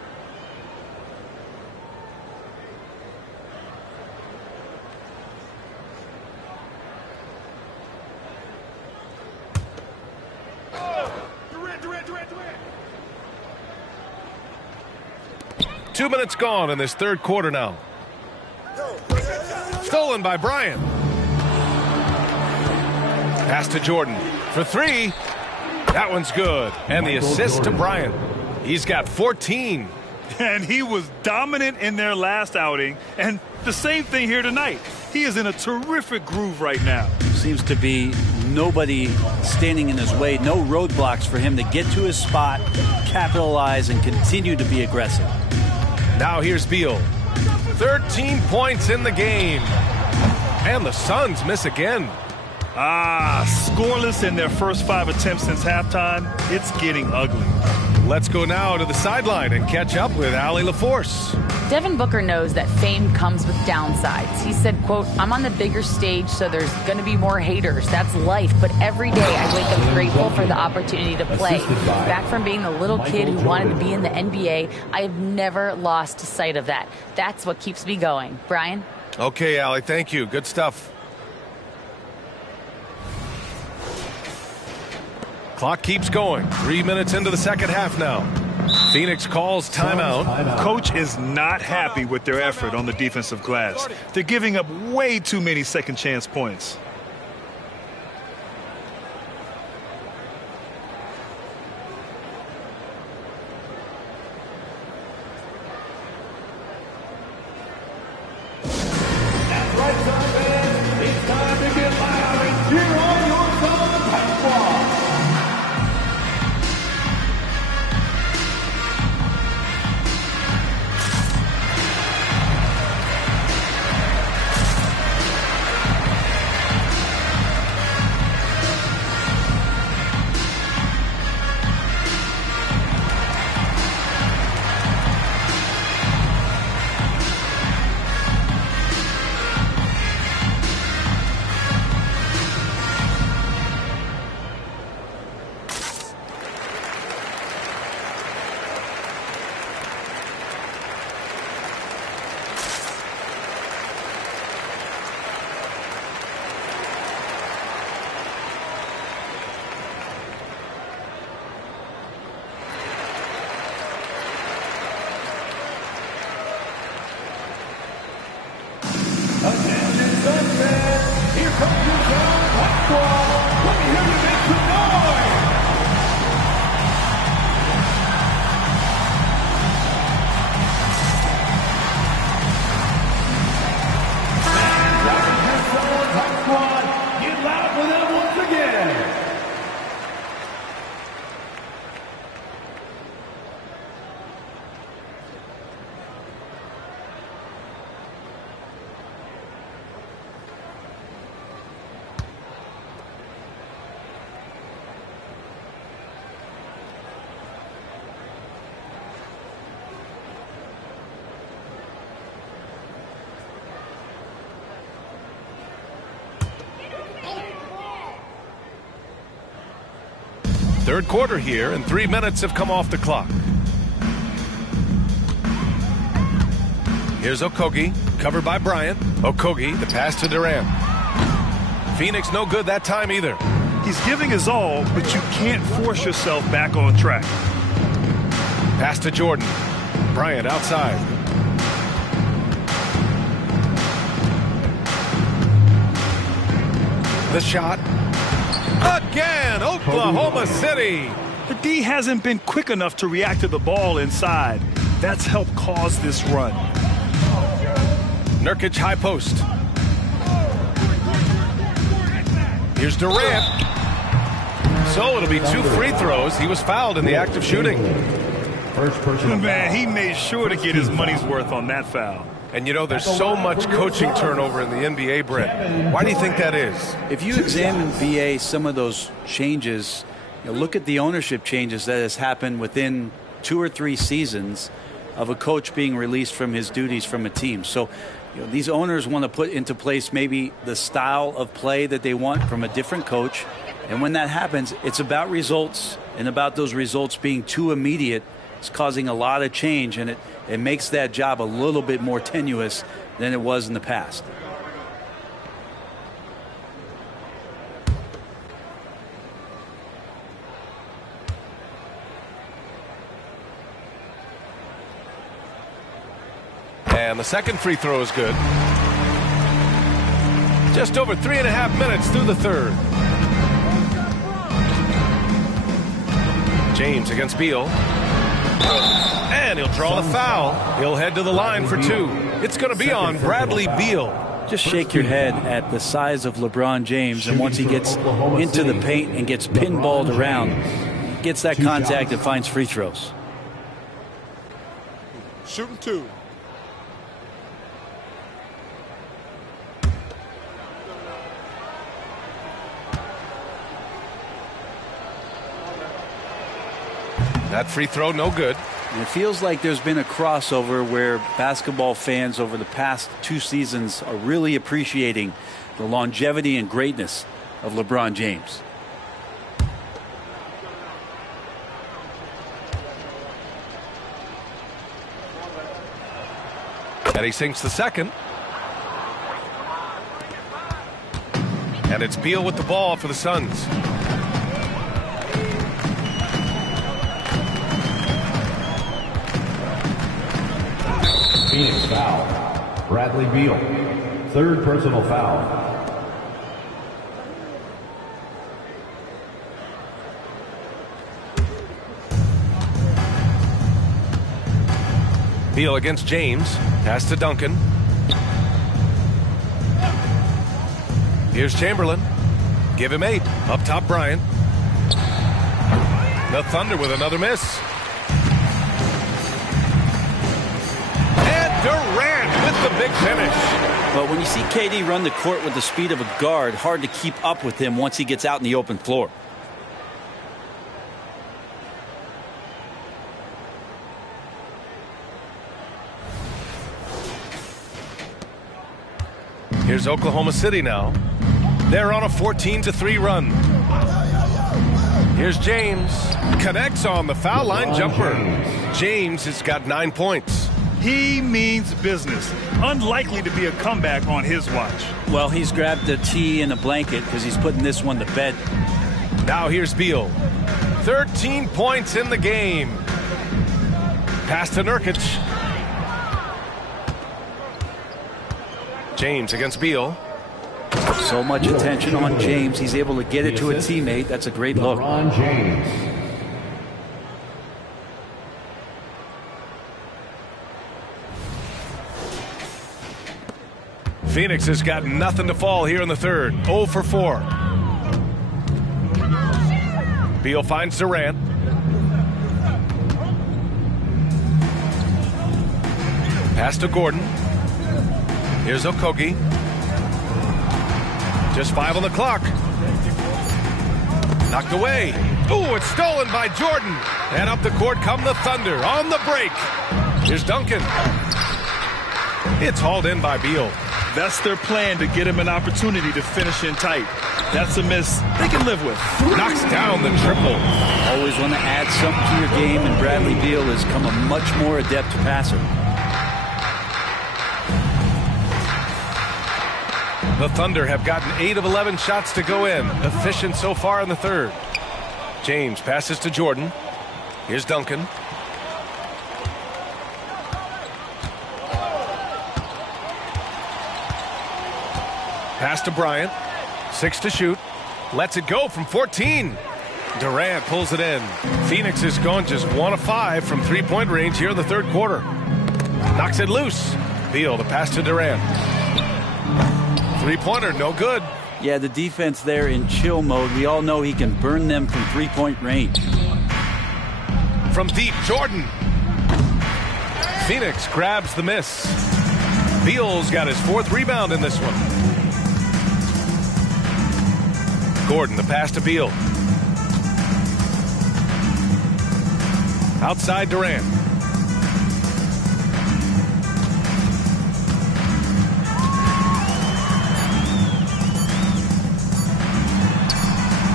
Two minutes gone in this third quarter now. Stolen by Bryant. Pass to Jordan for 3. That one's good. And the assist to Bryant. He's got 14. And he was dominant in their last outing. And the same thing here tonight. He is in a terrific groove right now. Seems to be nobody standing in his way. No roadblocks for him to get to his spot, capitalize, and continue to be aggressive. Now here's Beal. 13 points in the game. And the Suns miss again. Scoreless in their first 5 attempts since halftime. It's getting ugly. Let's go now to the sideline and catch up with Allie LaForce. Devin Booker knows that fame comes with downsides. He said, quote, "I'm on the bigger stage, so there's going to be more haters. That's life. But every day I wake up grateful for the opportunity to play. Back from being the little kid who wanted to be in the NBA, I have never lost sight of that. That's what keeps me going." Brian? Okay, Allie, thank you. Good stuff. Clock keeps going. 3 minutes into the second half now. Phoenix calls timeout. Coach is not happy with their effort on the defensive glass. They're giving up way too many second chance points. Third quarter here, and 3 minutes have come off the clock. Here's Okogie, covered by Bryant. Okogie, the pass to Durant. Phoenix no good that time either. He's giving his all, but you can't force yourself back on track. Pass to Jordan. Bryant outside. The shot. Again, Oklahoma City. The D hasn't been quick enough to react to the ball inside. That's helped cause this run. Nurkic high post. Here's Durant. So it'll be 2 free throws. He was fouled in the act of shooting. Man, he made sure to get his money's worth on that foul. And you know, there's so much coaching turnover in the NBA, Brent. Why do you think that is? If you examine, BA, some of those changes, look at the ownership changes that has happened within 2 or 3 seasons of a coach being released from his duties from a team. So these owners want to put into place maybe the style of play that they want from a different coach. And when that happens, it's about results, and about those results being too immediate. It's causing a lot of change, and it makes that job a little bit more tenuous than it was in the past. And the second free throw is good. Just over 3.5 minutes through the third. James against Beal. And he'll draw the foul. He'll head to the line for 2. It's going to be on Bradley Beal. Just shake your head at the size of LeBron James, and once he gets into the paint and gets pinballed around, gets that contact and finds free throws. Shooting 2. That free throw, no good. And it feels like there's been a crossover where basketball fans over the past 2 seasons are really appreciating the longevity and greatness of LeBron James. And he sinks the second. And it's Beal with the ball for the Suns. Phoenix foul. Bradley Beal. 3rd personal foul. Beal against James. Pass to Duncan. Here's Chamberlain. Give him 8. Up top, Bryant. The Thunder with another miss. Durant with the big finish. But when you see KD run the court with the speed of a guard, hard to keep up with him once he gets out in the open floor. Here's Oklahoma City now. They're on a 14-3 run. Here's James. Connects on the foul line jumper. James has got 9 points. He means business. Unlikely to be a comeback on his watch. Well, he's grabbed a tee and a blanket because he's putting this one to bed. Now here's Beal. 13 points in the game. Pass to Nurkic. James against Beal. So much attention on James. He's able to get it to a teammate. That's a great look. LeBron James. Phoenix has got nothing to fall here in the third. 0 for 4. Beal finds Durant. Pass to Gordon. Here's Okogie. Just 5 on the clock. Knocked away. Ooh, it's stolen by Jordan. And up the court come the Thunder on the break. Here's Duncan. It's hauled in by Beal. That's their plan, to get him an opportunity to finish in tight. That's a miss they can live with. Knocks down the triple. Always want to add something to your game, and Bradley Beal has come a much more adept passer. The Thunder have gotten 8 of 11 shots to go in. Efficient so far in the third. James passes to Jordan. Here's Duncan. Pass to Bryant. 6 to shoot. Lets it go from 14. Durant pulls it in. Phoenix has gone just 1 of 5 from three-point range here in the third quarter. Knocks it loose. Beal to pass to Durant. Three-pointer, no good. Yeah, the defense there in chill mode. We all know he can burn them from three-point range. From deep, Jordan. Phoenix grabs the miss. Beal's got his 4th rebound in this one. Gordon, the pass to Beal. Outside Durant.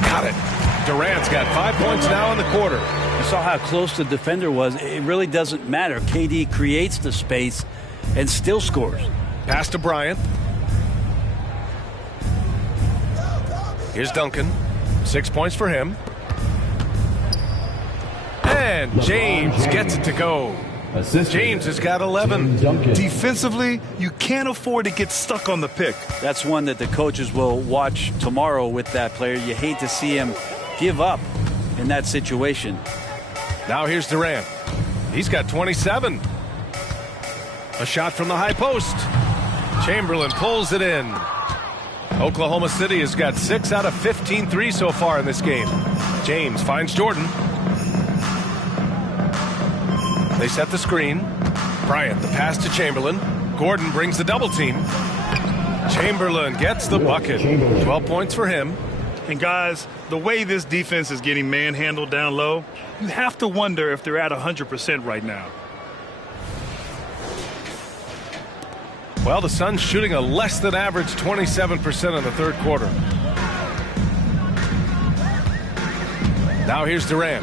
Got it. Durant's got 5 points now in the quarter. You saw how close the defender was. It really doesn't matter. KD creates the space and still scores. Pass to Bryant. Here's Duncan. 6 points for him. And James gets it to go. James has got 11. Defensively, you can't afford to get stuck on the pick. That's one that the coaches will watch tomorrow with that player. You hate to see him give up in that situation. Now here's Durant. He's got 27. A shot from the high post. Chamberlain pulls it in. Oklahoma City has got 6 out of 15 threes so far in this game. James finds Jordan. They set the screen. Bryant, the pass to Chamberlain. Gordon brings the double team. Chamberlain gets the bucket. 12 points for him. And guys, the way this defense is getting manhandled down low, you have to wonder if they're at 100% right now. Well, the Suns shooting a less than average 27% in the third quarter. Now here's Durant.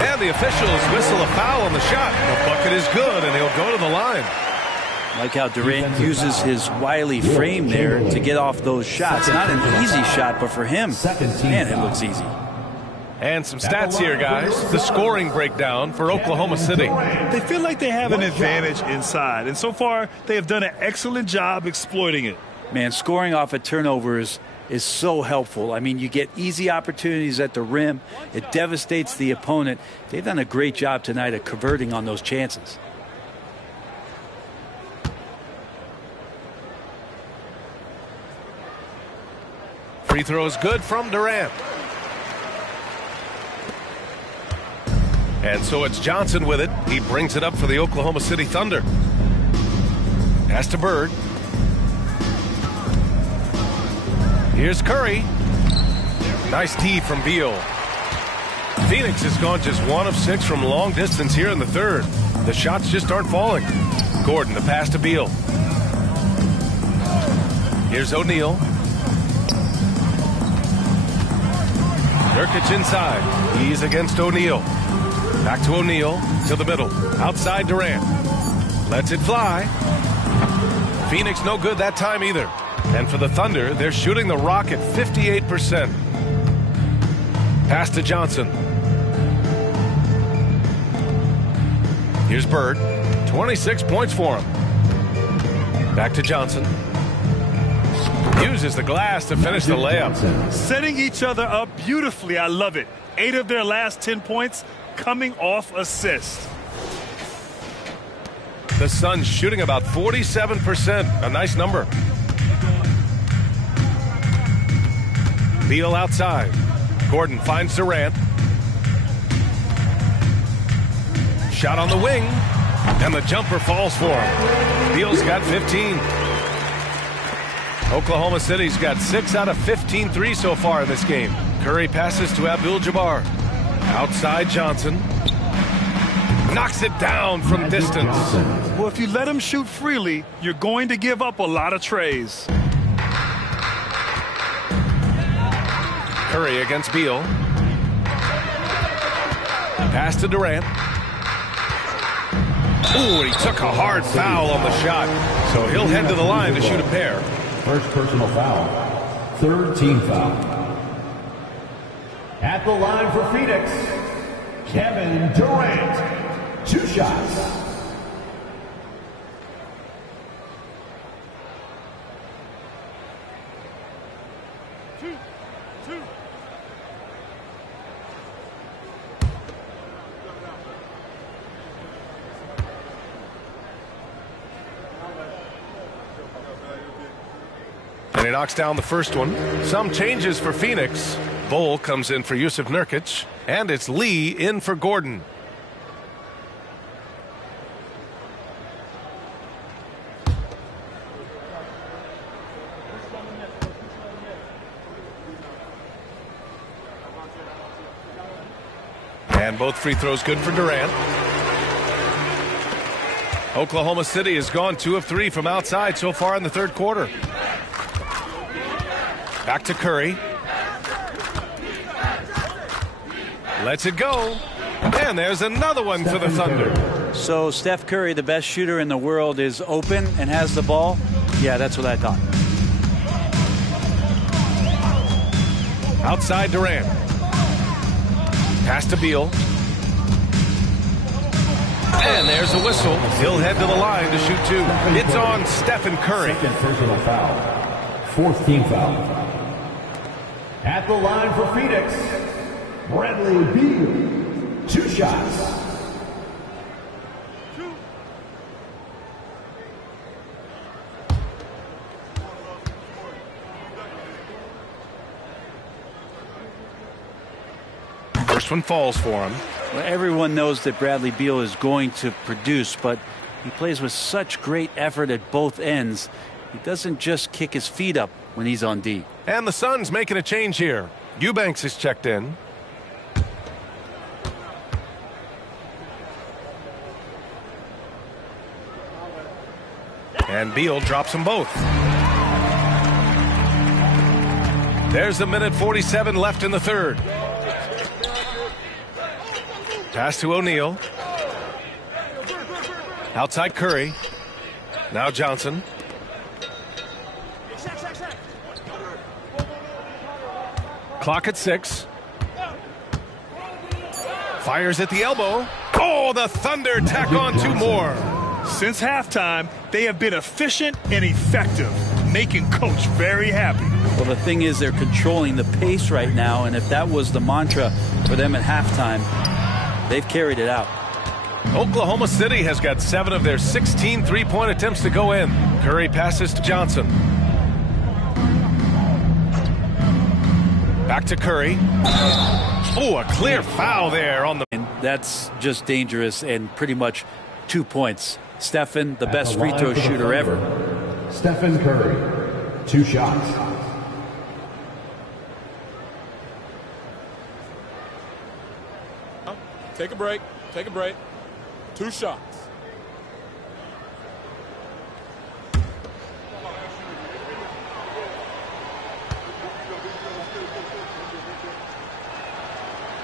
And the officials whistle a foul on the shot. The bucket is good, and he'll go to the line. Like how Durant uses his wily frame there to get off those shots. Not an easy shot, but for him, man, it looks easy. And some stats here, guys. The scoring breakdown for Oklahoma City. They feel like they have an advantage inside, and so far they have done an excellent job exploiting it. Man, scoring off of turnovers is so helpful. I mean, you get easy opportunities at the rim. It devastates the opponent. They've done a great job tonight of converting on those chances. Free throw is good from Durant. And so it's Johnson with it. He brings it up for the Oklahoma City Thunder. Pass to Bird. Here's Curry. Nice D from Beal. Phoenix has gone just 1 of 6 from long distance here in the third. The shots just aren't falling. Gordon, the pass to Beal. Here's O'Neal. Nurkic inside. He's against O'Neal. Back to O'Neal, to the middle. Outside Durant. Lets it fly. Phoenix no good that time either. And for the Thunder, they're shooting the rock at 58%. Pass to Johnson. Here's Bird. 26 points for him. Back to Johnson. Uses the glass to finish the layup. Setting each other up beautifully. I love it. 8 of their last 10 points coming off assists. The Suns shooting about 47%. A nice number. Beal outside. Gordon finds Durant. Shot on the wing. And the jumper falls for him. Beal's got 15. Oklahoma City's got 6 out of 15 threes so far in this game. Curry passes to Abdul-Jabbar. Outside Johnson. Knocks it down from distance. Well, if you let him shoot freely, you're going to give up a lot of trays. Curry against Beal. Pass to Durant. Ooh, he took a hard foul on the shot. So he'll head to the line to shoot a pair. First personal foul. Third team foul. At the line for Phoenix, Kevin Durant. 2 shots. And he knocks down the first one. Some changes for Phoenix. Bol comes in for Jusuf Nurkic. And it's Lee in for Gordon. And both free throws good for Durant. Oklahoma City has gone 2 of 3 from outside so far in the third quarter. Back to Curry. Lets it go. And there's another one for the Thunder. So Steph Curry, the best shooter in the world, is open and has the ball? Yeah, that's what I thought. Outside Durant. Pass to Beal. And there's a whistle. He'll head to the line to shoot 2. It's on Stephen Curry. Second personal foul. Fourth team foul. At the line for Phoenix, Bradley Beal. 2 shots. First one falls for him. Well, everyone knows that Bradley Beal is going to produce, but he plays with such great effort at both ends. He doesn't just kick his feet up when he's on D. And the Suns making a change here. Eubanks is checked in. And Beal drops them both. There's a minute 47 left in the third. Pass to O'Neal. Outside Curry. Now Johnson. Clock at 6. Fires at the elbow. Oh, the Thunder tack on 2 more. Since halftime, they have been efficient and effective, making Coach very happy. Well, the thing is, they're controlling the pace right now, and if that was the mantra for them at halftime, they've carried it out. Oklahoma City has got 7 of their 16 three-point attempts to go in. Curry passes to Johnson. Back to Curry. Oh, a clear foul there on the... And that's just dangerous and pretty much 2 points. Stephen, the best free throw shooter ever. Stephen Curry, 2 shots. Take a break. Take a break. 2 shots.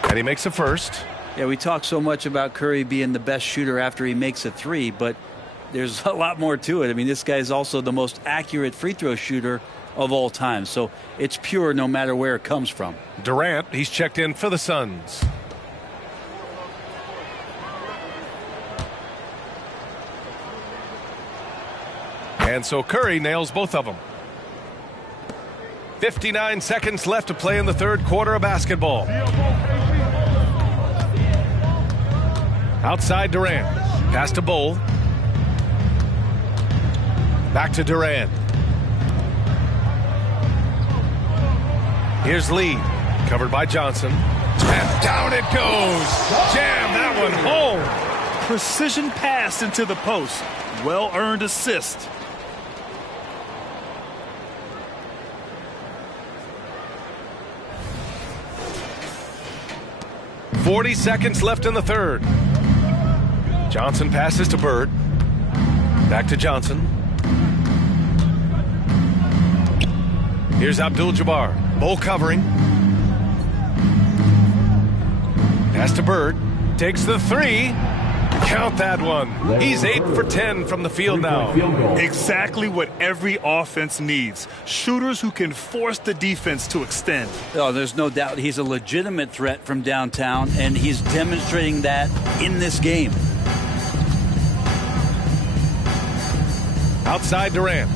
And he makes a first. Yeah, we talk so much about Curry being the best shooter after he makes a 3, but there's a lot more to it. I mean, this guy is also the most accurate free throw shooter of all time. So it's pure no matter where it comes from. Durant, he's checked in for the Suns. And so Curry nails both of them. 59 seconds left to play in the third quarter of basketball. Outside Durant. Pass to Bol. Back to Durant. Here's Lee. Covered by Johnson. And down it goes. Jam that one home. Precision pass into the post. Well-earned assist. .40 seconds left in the third. Johnson passes to Bird. Back to Johnson. Here's Abdul-Jabbar. Bull covering. Pass to Bird. Takes the three. Count that one. He's 8 for 10 from the field now. Exactly what every offense needs. Shooters who can force the defense to extend. Oh, there's no doubt he's a legitimate threat from downtown, and he's demonstrating that in this game. Outside Durant.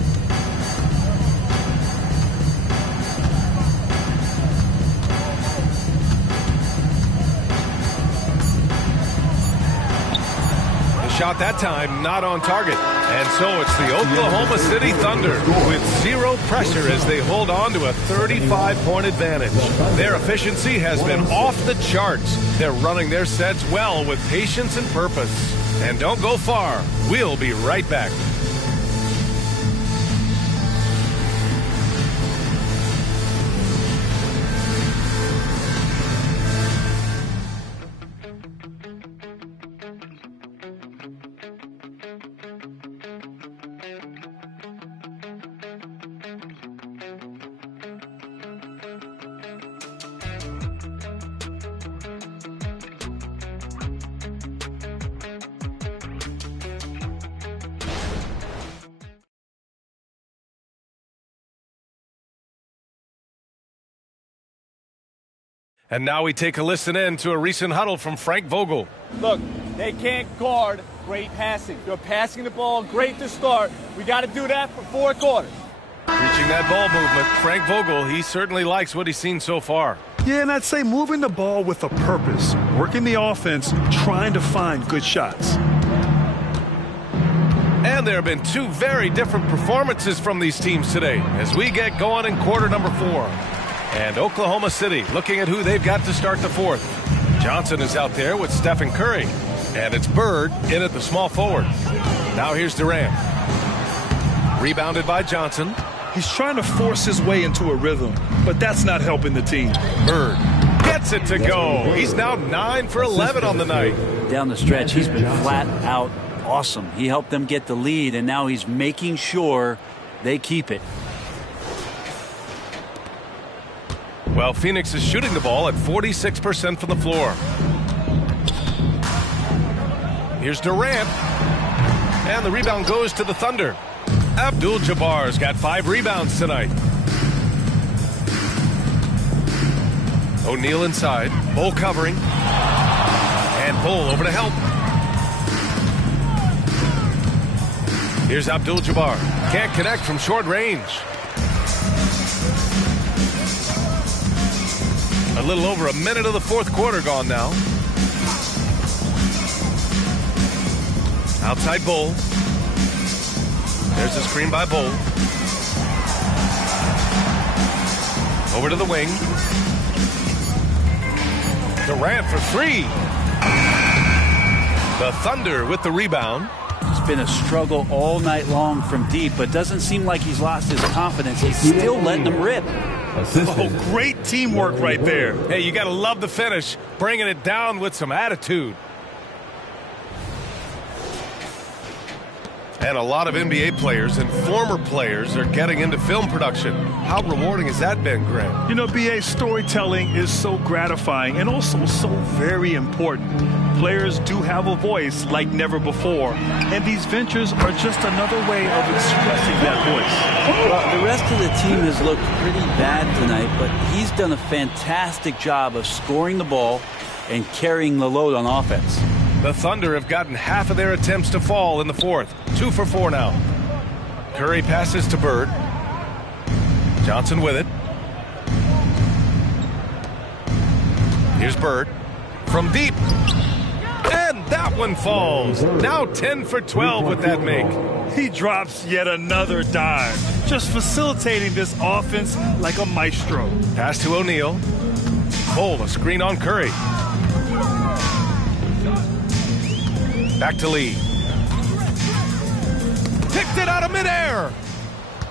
Shot that time, not on target. And so it's the Oklahoma City Thunder with zero pressure as they hold on to a 35-point advantage. Their efficiency has been off the charts. They're running their sets well with patience and purpose. And don't go far. We'll be right back. And now we take a listen in to a recent huddle from Frank Vogel. Look, they can't guard great passing. They're passing the ball great to start. We got to do that for 4 quarters. Reaching that ball movement, Frank Vogel, he certainly likes what he's seen so far. Yeah, and I'd say moving the ball with a purpose, working the offense, trying to find good shots. And there have been 2 very different performances from these teams today as we get going in quarter number 4. And Oklahoma City looking at who they've got to start the 4th. Johnson is out there with Stephen Curry. And it's Bird in at the small forward. Now here's Durant. Rebounded by Johnson. He's trying to force his way into a rhythm, but that's not helping the team. Bird gets it to go. He's now 9 for 11 on the night. Down the stretch, he's been flat out awesome. He helped them get the lead, and now he's making sure they keep it. Well, Phoenix is shooting the ball at 46% from the floor. Here's Durant. And the rebound goes to the Thunder. Abdul-Jabbar's got 5 rebounds tonight. O'Neal inside. Bull covering. And Bull over to help. Here's Abdul-Jabbar. Can't connect from short range. A little over a minute of the 4th quarter gone now. Outside Bull. There's the screen by Bull. Over to the wing. Durant for 3. The Thunder with the rebound. It's been a struggle all night long from deep, but doesn't seem like he's lost his confidence. He's still letting them rip. Oh, great teamwork right there. Hey, you got to love the finish, bringing it down with some attitude. And a lot of NBA players and former players are getting into film production. How rewarding has that been, Grant? You know, BA, storytelling is so gratifying and also so very important. Players do have a voice like never before, and these ventures are just another way of expressing that voice. Well, the rest of the team has looked pretty bad tonight, but he's done a fantastic job of scoring the ball and carrying the load on offense. The Thunder have gotten half of their attempts to fall in the 4th. 2 for 4 now. Curry passes to Bird. Johnson with it. Here's Bird. From deep. And that one falls. Now 10 for 12 with that make. He drops yet another dime, just facilitating this offense like a maestro. Pass to O'Neal. Bull, a screen on Curry. Back to Lee. Picked it out of midair.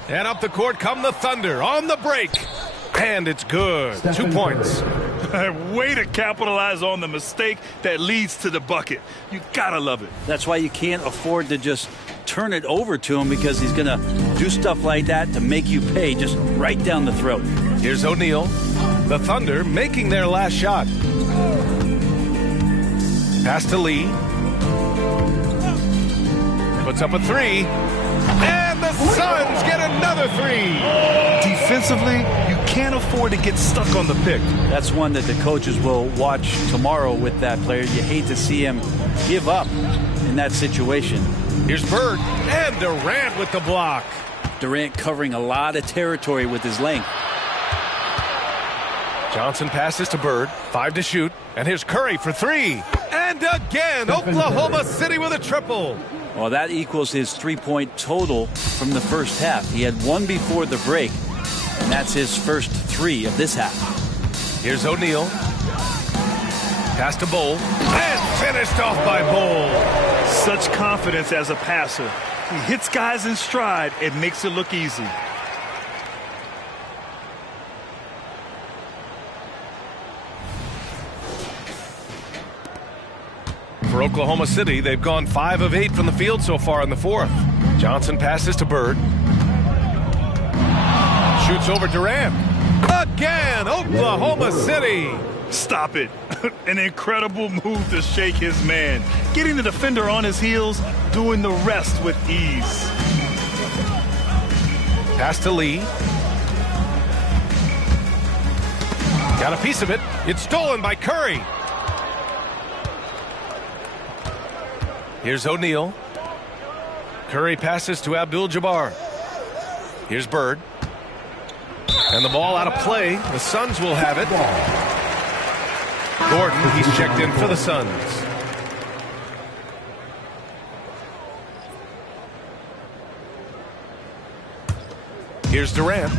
And up the court come the Thunder on the break. And it's good. 2 points. Way to capitalize on the mistake that leads to the bucket. You gotta love it. That's why you can't afford to just turn it over to him, because he's going to do stuff like that to make you pay just right down the throat. Here's O'Neal. The Thunder making their last shot. Pass to Lee. Puts up a three. And the Suns get another three. Defensively, you can't afford to get stuck on the pick. That's one that the coaches will watch tomorrow with that player. You hate to see him give up in that situation. Here's Bird. And Durant with the block. Durant covering a lot of territory with his length. Johnson passes to Bird. 5 to shoot. And here's Curry for 3. And again, Oklahoma City with a triple. Well, that equals his three-point total from the first half. He had one before the break, and that's his first 3 of this half. Here's O'Neal. Pass to Bol. And finished off by Bol. Such confidence as a passer. He hits guys in stride. It makes it look easy. For Oklahoma City, they've gone 5 of 8 from the field so far in the fourth. Johnson passes to Bird. Shoots over Durant. Again, Oklahoma City. Stop it. An incredible move to shake his man. Getting the defender on his heels, doing the rest with ease. Pass to Lee. Got a piece of it. It's stolen by Curry. Here's O'Neal. Curry passes to Abdul-Jabbar. Here's Bird. And the ball out of play. The Suns will have it. Gordon, he's checked in for the Suns. Here's Durant.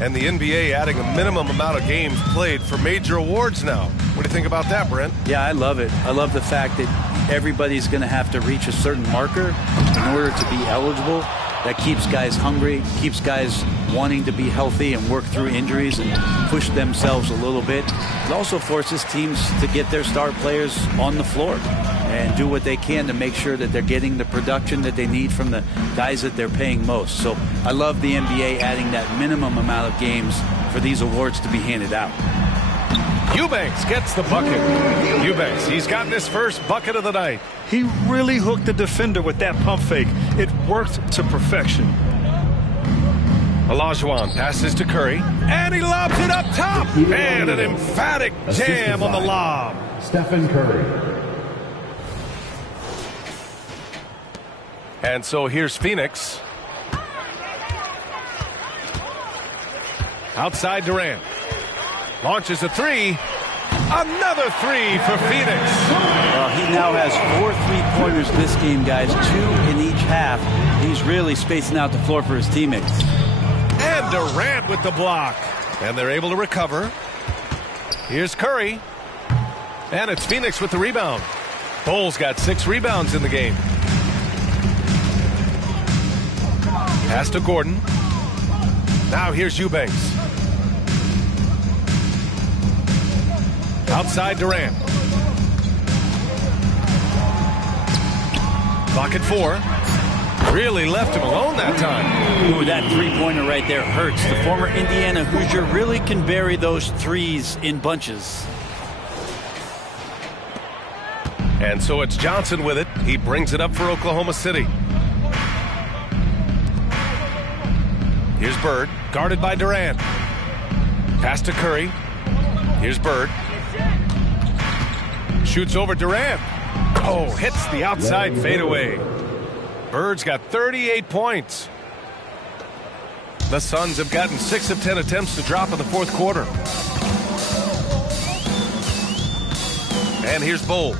And the NBA adding a minimum amount of games played for major awards now. What do you think about that, Brent? Yeah, I love it. I love the fact that everybody's going to have to reach a certain marker in order to be eligible. That keeps guys hungry, keeps guys wanting to be healthy and work through injuries and push themselves a little bit. It also forces teams to get their star players on the floor and do what they can to make sure that they're getting the production that they need from the guys that they're paying most. So I love the NBA adding that minimum amount of games for these awards to be handed out. Eubanks gets the bucket. Eubanks, he's gotten his first bucket of the night. He really hooked the defender with that pump fake. It worked to perfection. Olajuwon passes to Curry, and he lobs it up top. And an emphatic jam on the lob. Stephen Curry. And so here's Phoenix. Outside Durant. Launches a 3. Another 3 for Phoenix. Well, he now has 4 3-pointers this game, guys. 2 in each half. He's really spacing out the floor for his teammates. And Durant with the block. And they're able to recover. Here's Curry. And it's Phoenix with the rebound. Bol's got 6 rebounds in the game. Pass to Gordon. Now here's Eubanks. Outside Durant. Clock at 4. Really left him alone that time. Ooh, that 3-pointer right there hurts. The former Indiana Hoosier really can bury those 3s in bunches. And so it's Johnson with it. He brings it up for Oklahoma City. Here's Bird, guarded by Durant. Pass to Curry. Here's Bird. Shoots over Durant. Oh, hits the outside fadeaway. Bird's got 38 points. The Suns have gotten 6 of 10 attempts to drop in the fourth quarter. And here's Bol.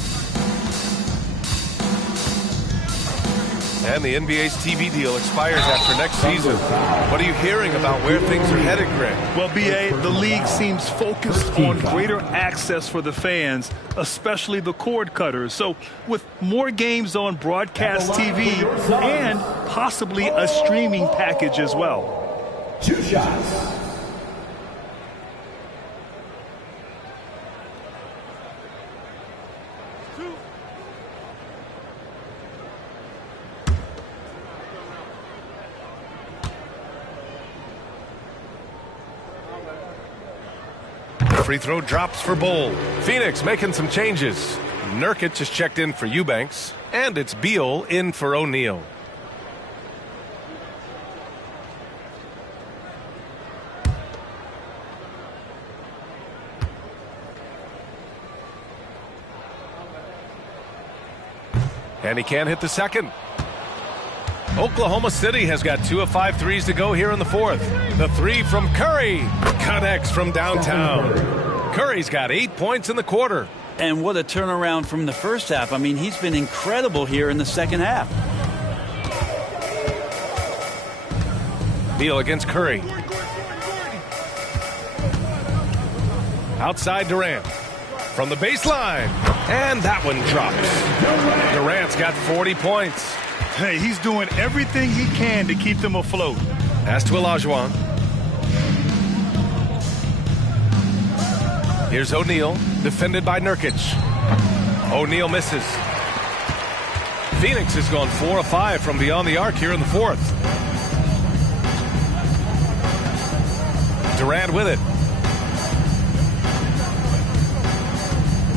And the NBA's TV deal expires after next season. What are you hearing about where things are headed, Greg? Well, B.A., the league seems focused on greater access for the fans, especially the cord cutters. So with more games on broadcast TV and possibly a streaming package as well. 2 shots. free throw drops for Bol. Phoenix making some changes. Nurkic has checked in for Eubanks, and it's Beal in for O'Neal. And he can't hit the second. Oklahoma City has got 2 of 5 threes to go here in the fourth. The three from Curry connects from downtown. Curry's got 8 points in the quarter. And what a turnaround from the first half. I mean, he's been incredible here in the second half. Beal against Curry. Outside Durant. From the baseline. And that one drops. Durant's got 40 points. Hey, he's doing everything he can to keep them afloat. Pass to Olajuwon. Here's O'Neal, defended by Nurkic. O'Neal misses. Phoenix has gone 4 of 5 from beyond the arc here in the fourth. Durant with it.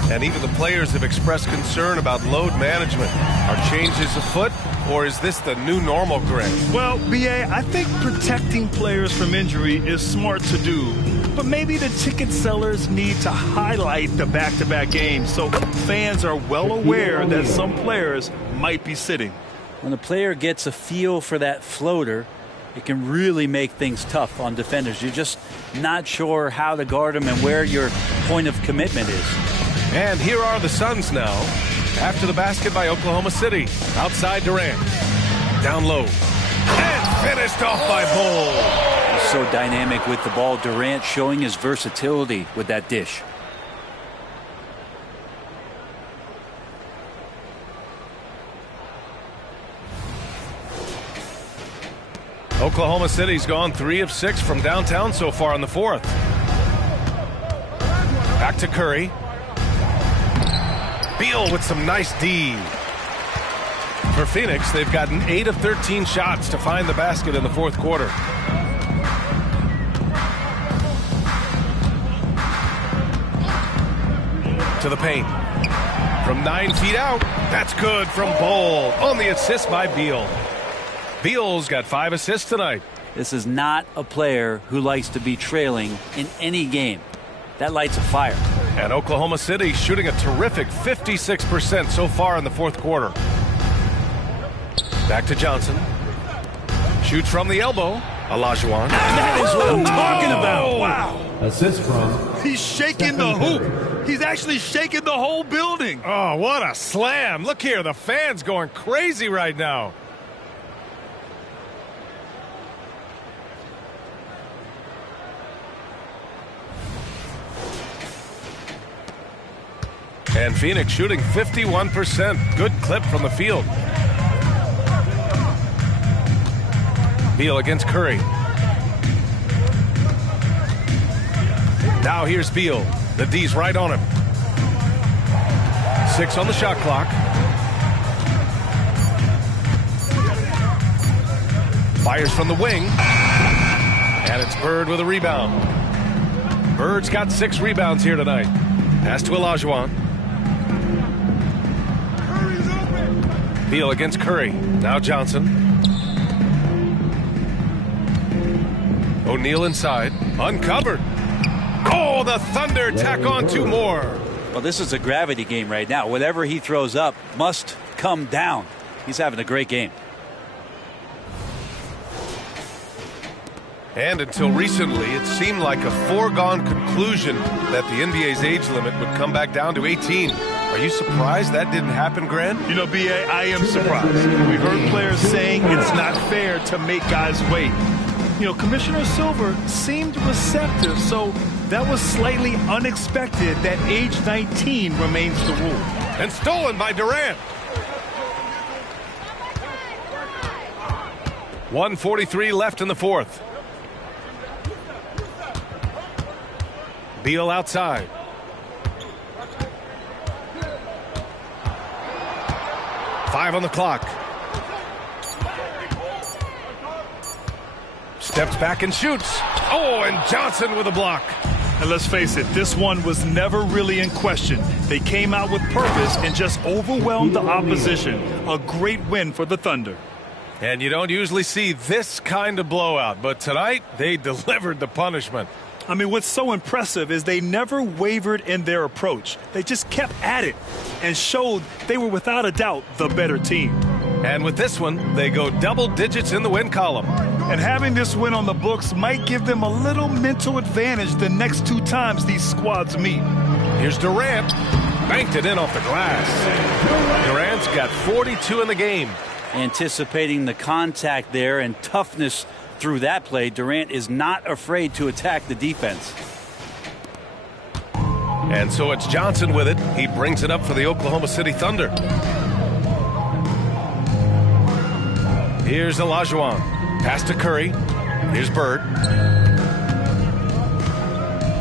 And even the players have expressed concern about load management. Are changes afoot, or is this the new normal, Greg? Well, B.A., I think protecting players from injury is smart to do. But maybe the ticket sellers need to highlight the back-to-back games so fans are well aware that some players might be sitting. When a player gets a feel for that floater, it can really make things tough on defenders. You're just not sure how to guard them and where your point of commitment is. And here are the Suns now. After the basket by Oklahoma City. Outside Durant. Down low. And finished off by Bol. He's so dynamic with the ball. Durant showing his versatility with that dish. Oklahoma City's gone 3 of 6 from downtown so far in the fourth. Back to Curry. Beal with some nice D. For Phoenix, they've gotten 8 of 13 shots to find the basket in the fourth quarter. To the paint. From 9 feet out. That's good from Bol on the assist by Beal. Beal's got 5 assists tonight. This is not a player who likes to be trailing in any game. That lights a fire. And Oklahoma City shooting a terrific 56% so far in the fourth quarter. Back to Johnson. Shoots from the elbow. Olajuwon. That is what I'm talking about. Wow. Assist from. He's shaking the hoop. He's actually shaking the whole building. Oh, what a slam. Look here. The fans going crazy right now. And Phoenix shooting 51%. Good clip from the field. Beal against Curry. Now here's Beal. The D's right on him. 6 on the shot clock. Fires from the wing. And it's Bird with a rebound. Bird's got 6 rebounds here tonight. Pass to Olajuwon. Beal against Curry. Now Johnson. O'Neal inside. Uncovered. Oh, the Thunder tack on 2 more. Well, this is a gravity game right now. Whatever he throws up must come down. He's having a great game. And until recently, it seemed like a foregone conclusion that the NBA's age limit would come back down to 18. Are you surprised that didn't happen, Grant? You know, B.A., I am surprised. We've heard players saying it's not fair to make guys wait. You know, Commissioner Silver seemed receptive, so that was slightly unexpected that age 19 remains the rule. And stolen by Durant. 1:43 left in the fourth. Beal outside. Five on the clock. Steps back and shoots. Oh, and Johnson with a block. And let's face it, this one was never really in question. They came out with purpose and just overwhelmed the opposition. A great win for the Thunder. And you don't usually see this kind of blowout, but tonight they delivered the punishment. I mean, what's so impressive is they never wavered in their approach. They just kept at it and showed they were without a doubt the better team. And with this one, they go double digits in the win column. And having this win on the books might give them a little mental advantage the next 2 times these squads meet. Here's Durant. Banked it in off the glass. Durant's got 42 in the game. Anticipating the contact there and toughness through that play, Durant is not afraid to attack the defense. And so it's Johnson with it. He brings it up for the Oklahoma City Thunder. Here's Olajuwon. Pass to Curry. Here's Bird.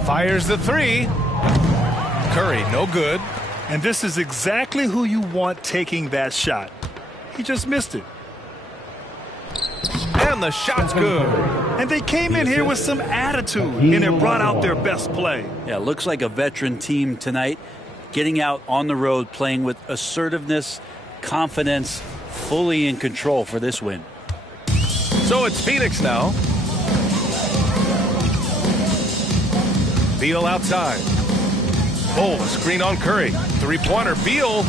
Fires the 3. Curry, no good. And this is exactly who you want taking that shot. He just missed it. And the shot's good. And they came in here with some attitude, and it brought out their best play. Yeah, looks like a veteran team tonight, getting out on the road, playing with assertiveness, confidence, fully in control for this win. So it's Phoenix now. Beal outside. Oh, a screen on Curry. 3-pointer, Beal.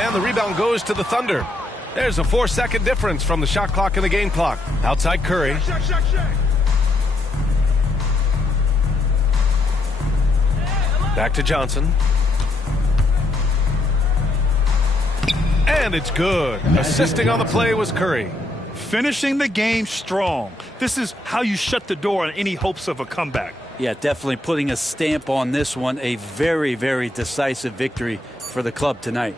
And the rebound goes to the Thunder. There's a 4-second difference from the shot clock and the game clock. Outside Curry. Back to Johnson. And it's good. Assisting on the play was Curry. Finishing the game strong. This is how you shut the door on any hopes of a comeback. Yeah, definitely putting a stamp on this one. A very, very decisive victory for the club tonight.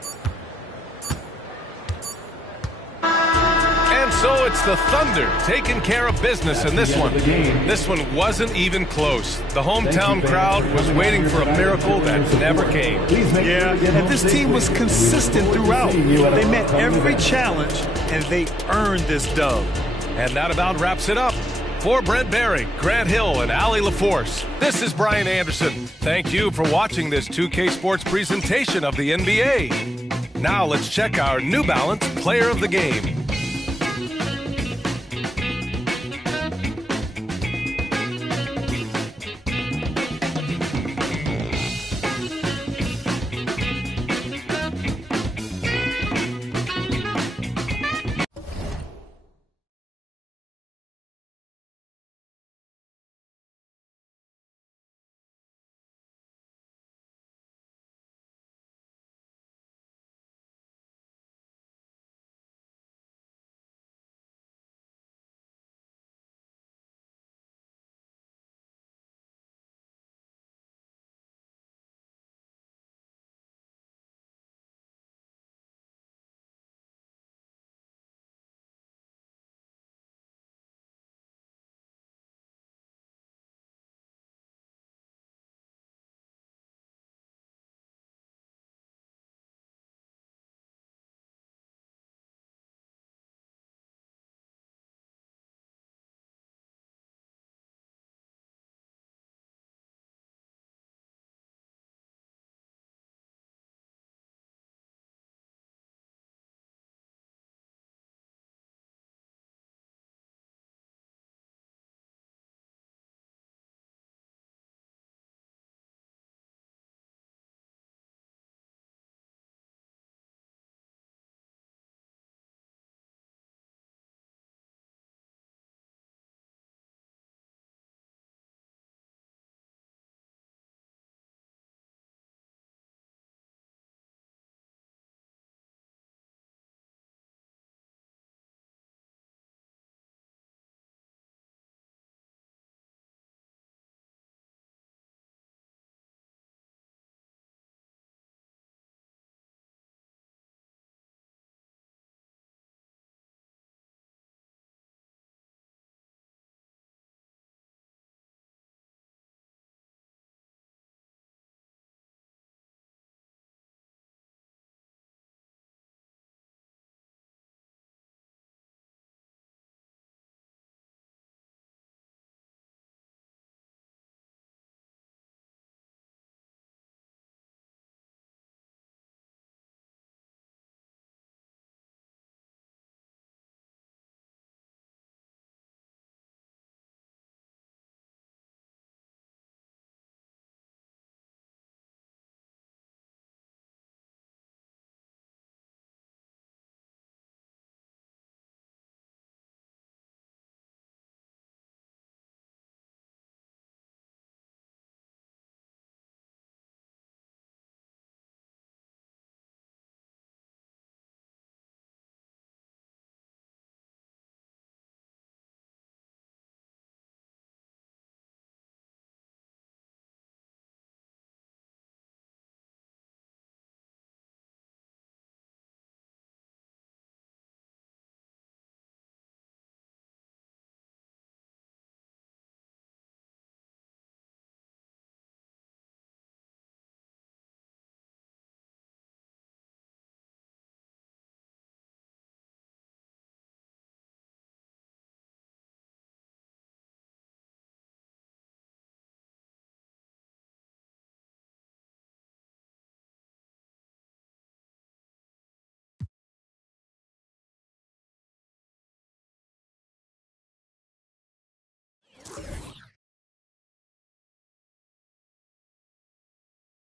And so it's the Thunder taking care of business in this one. This one wasn't even close. The hometown crowd was waiting for a miracle that never came. Yeah, and this team was consistent throughout. They met every challenge, and they earned this dub. And that about wraps it up. For Brent Barry, Grant Hill, and Allie LaForce, this is Brian Anderson. Thank you for watching this 2K Sports presentation of the NBA. Now let's check our New Balance Player of the Game.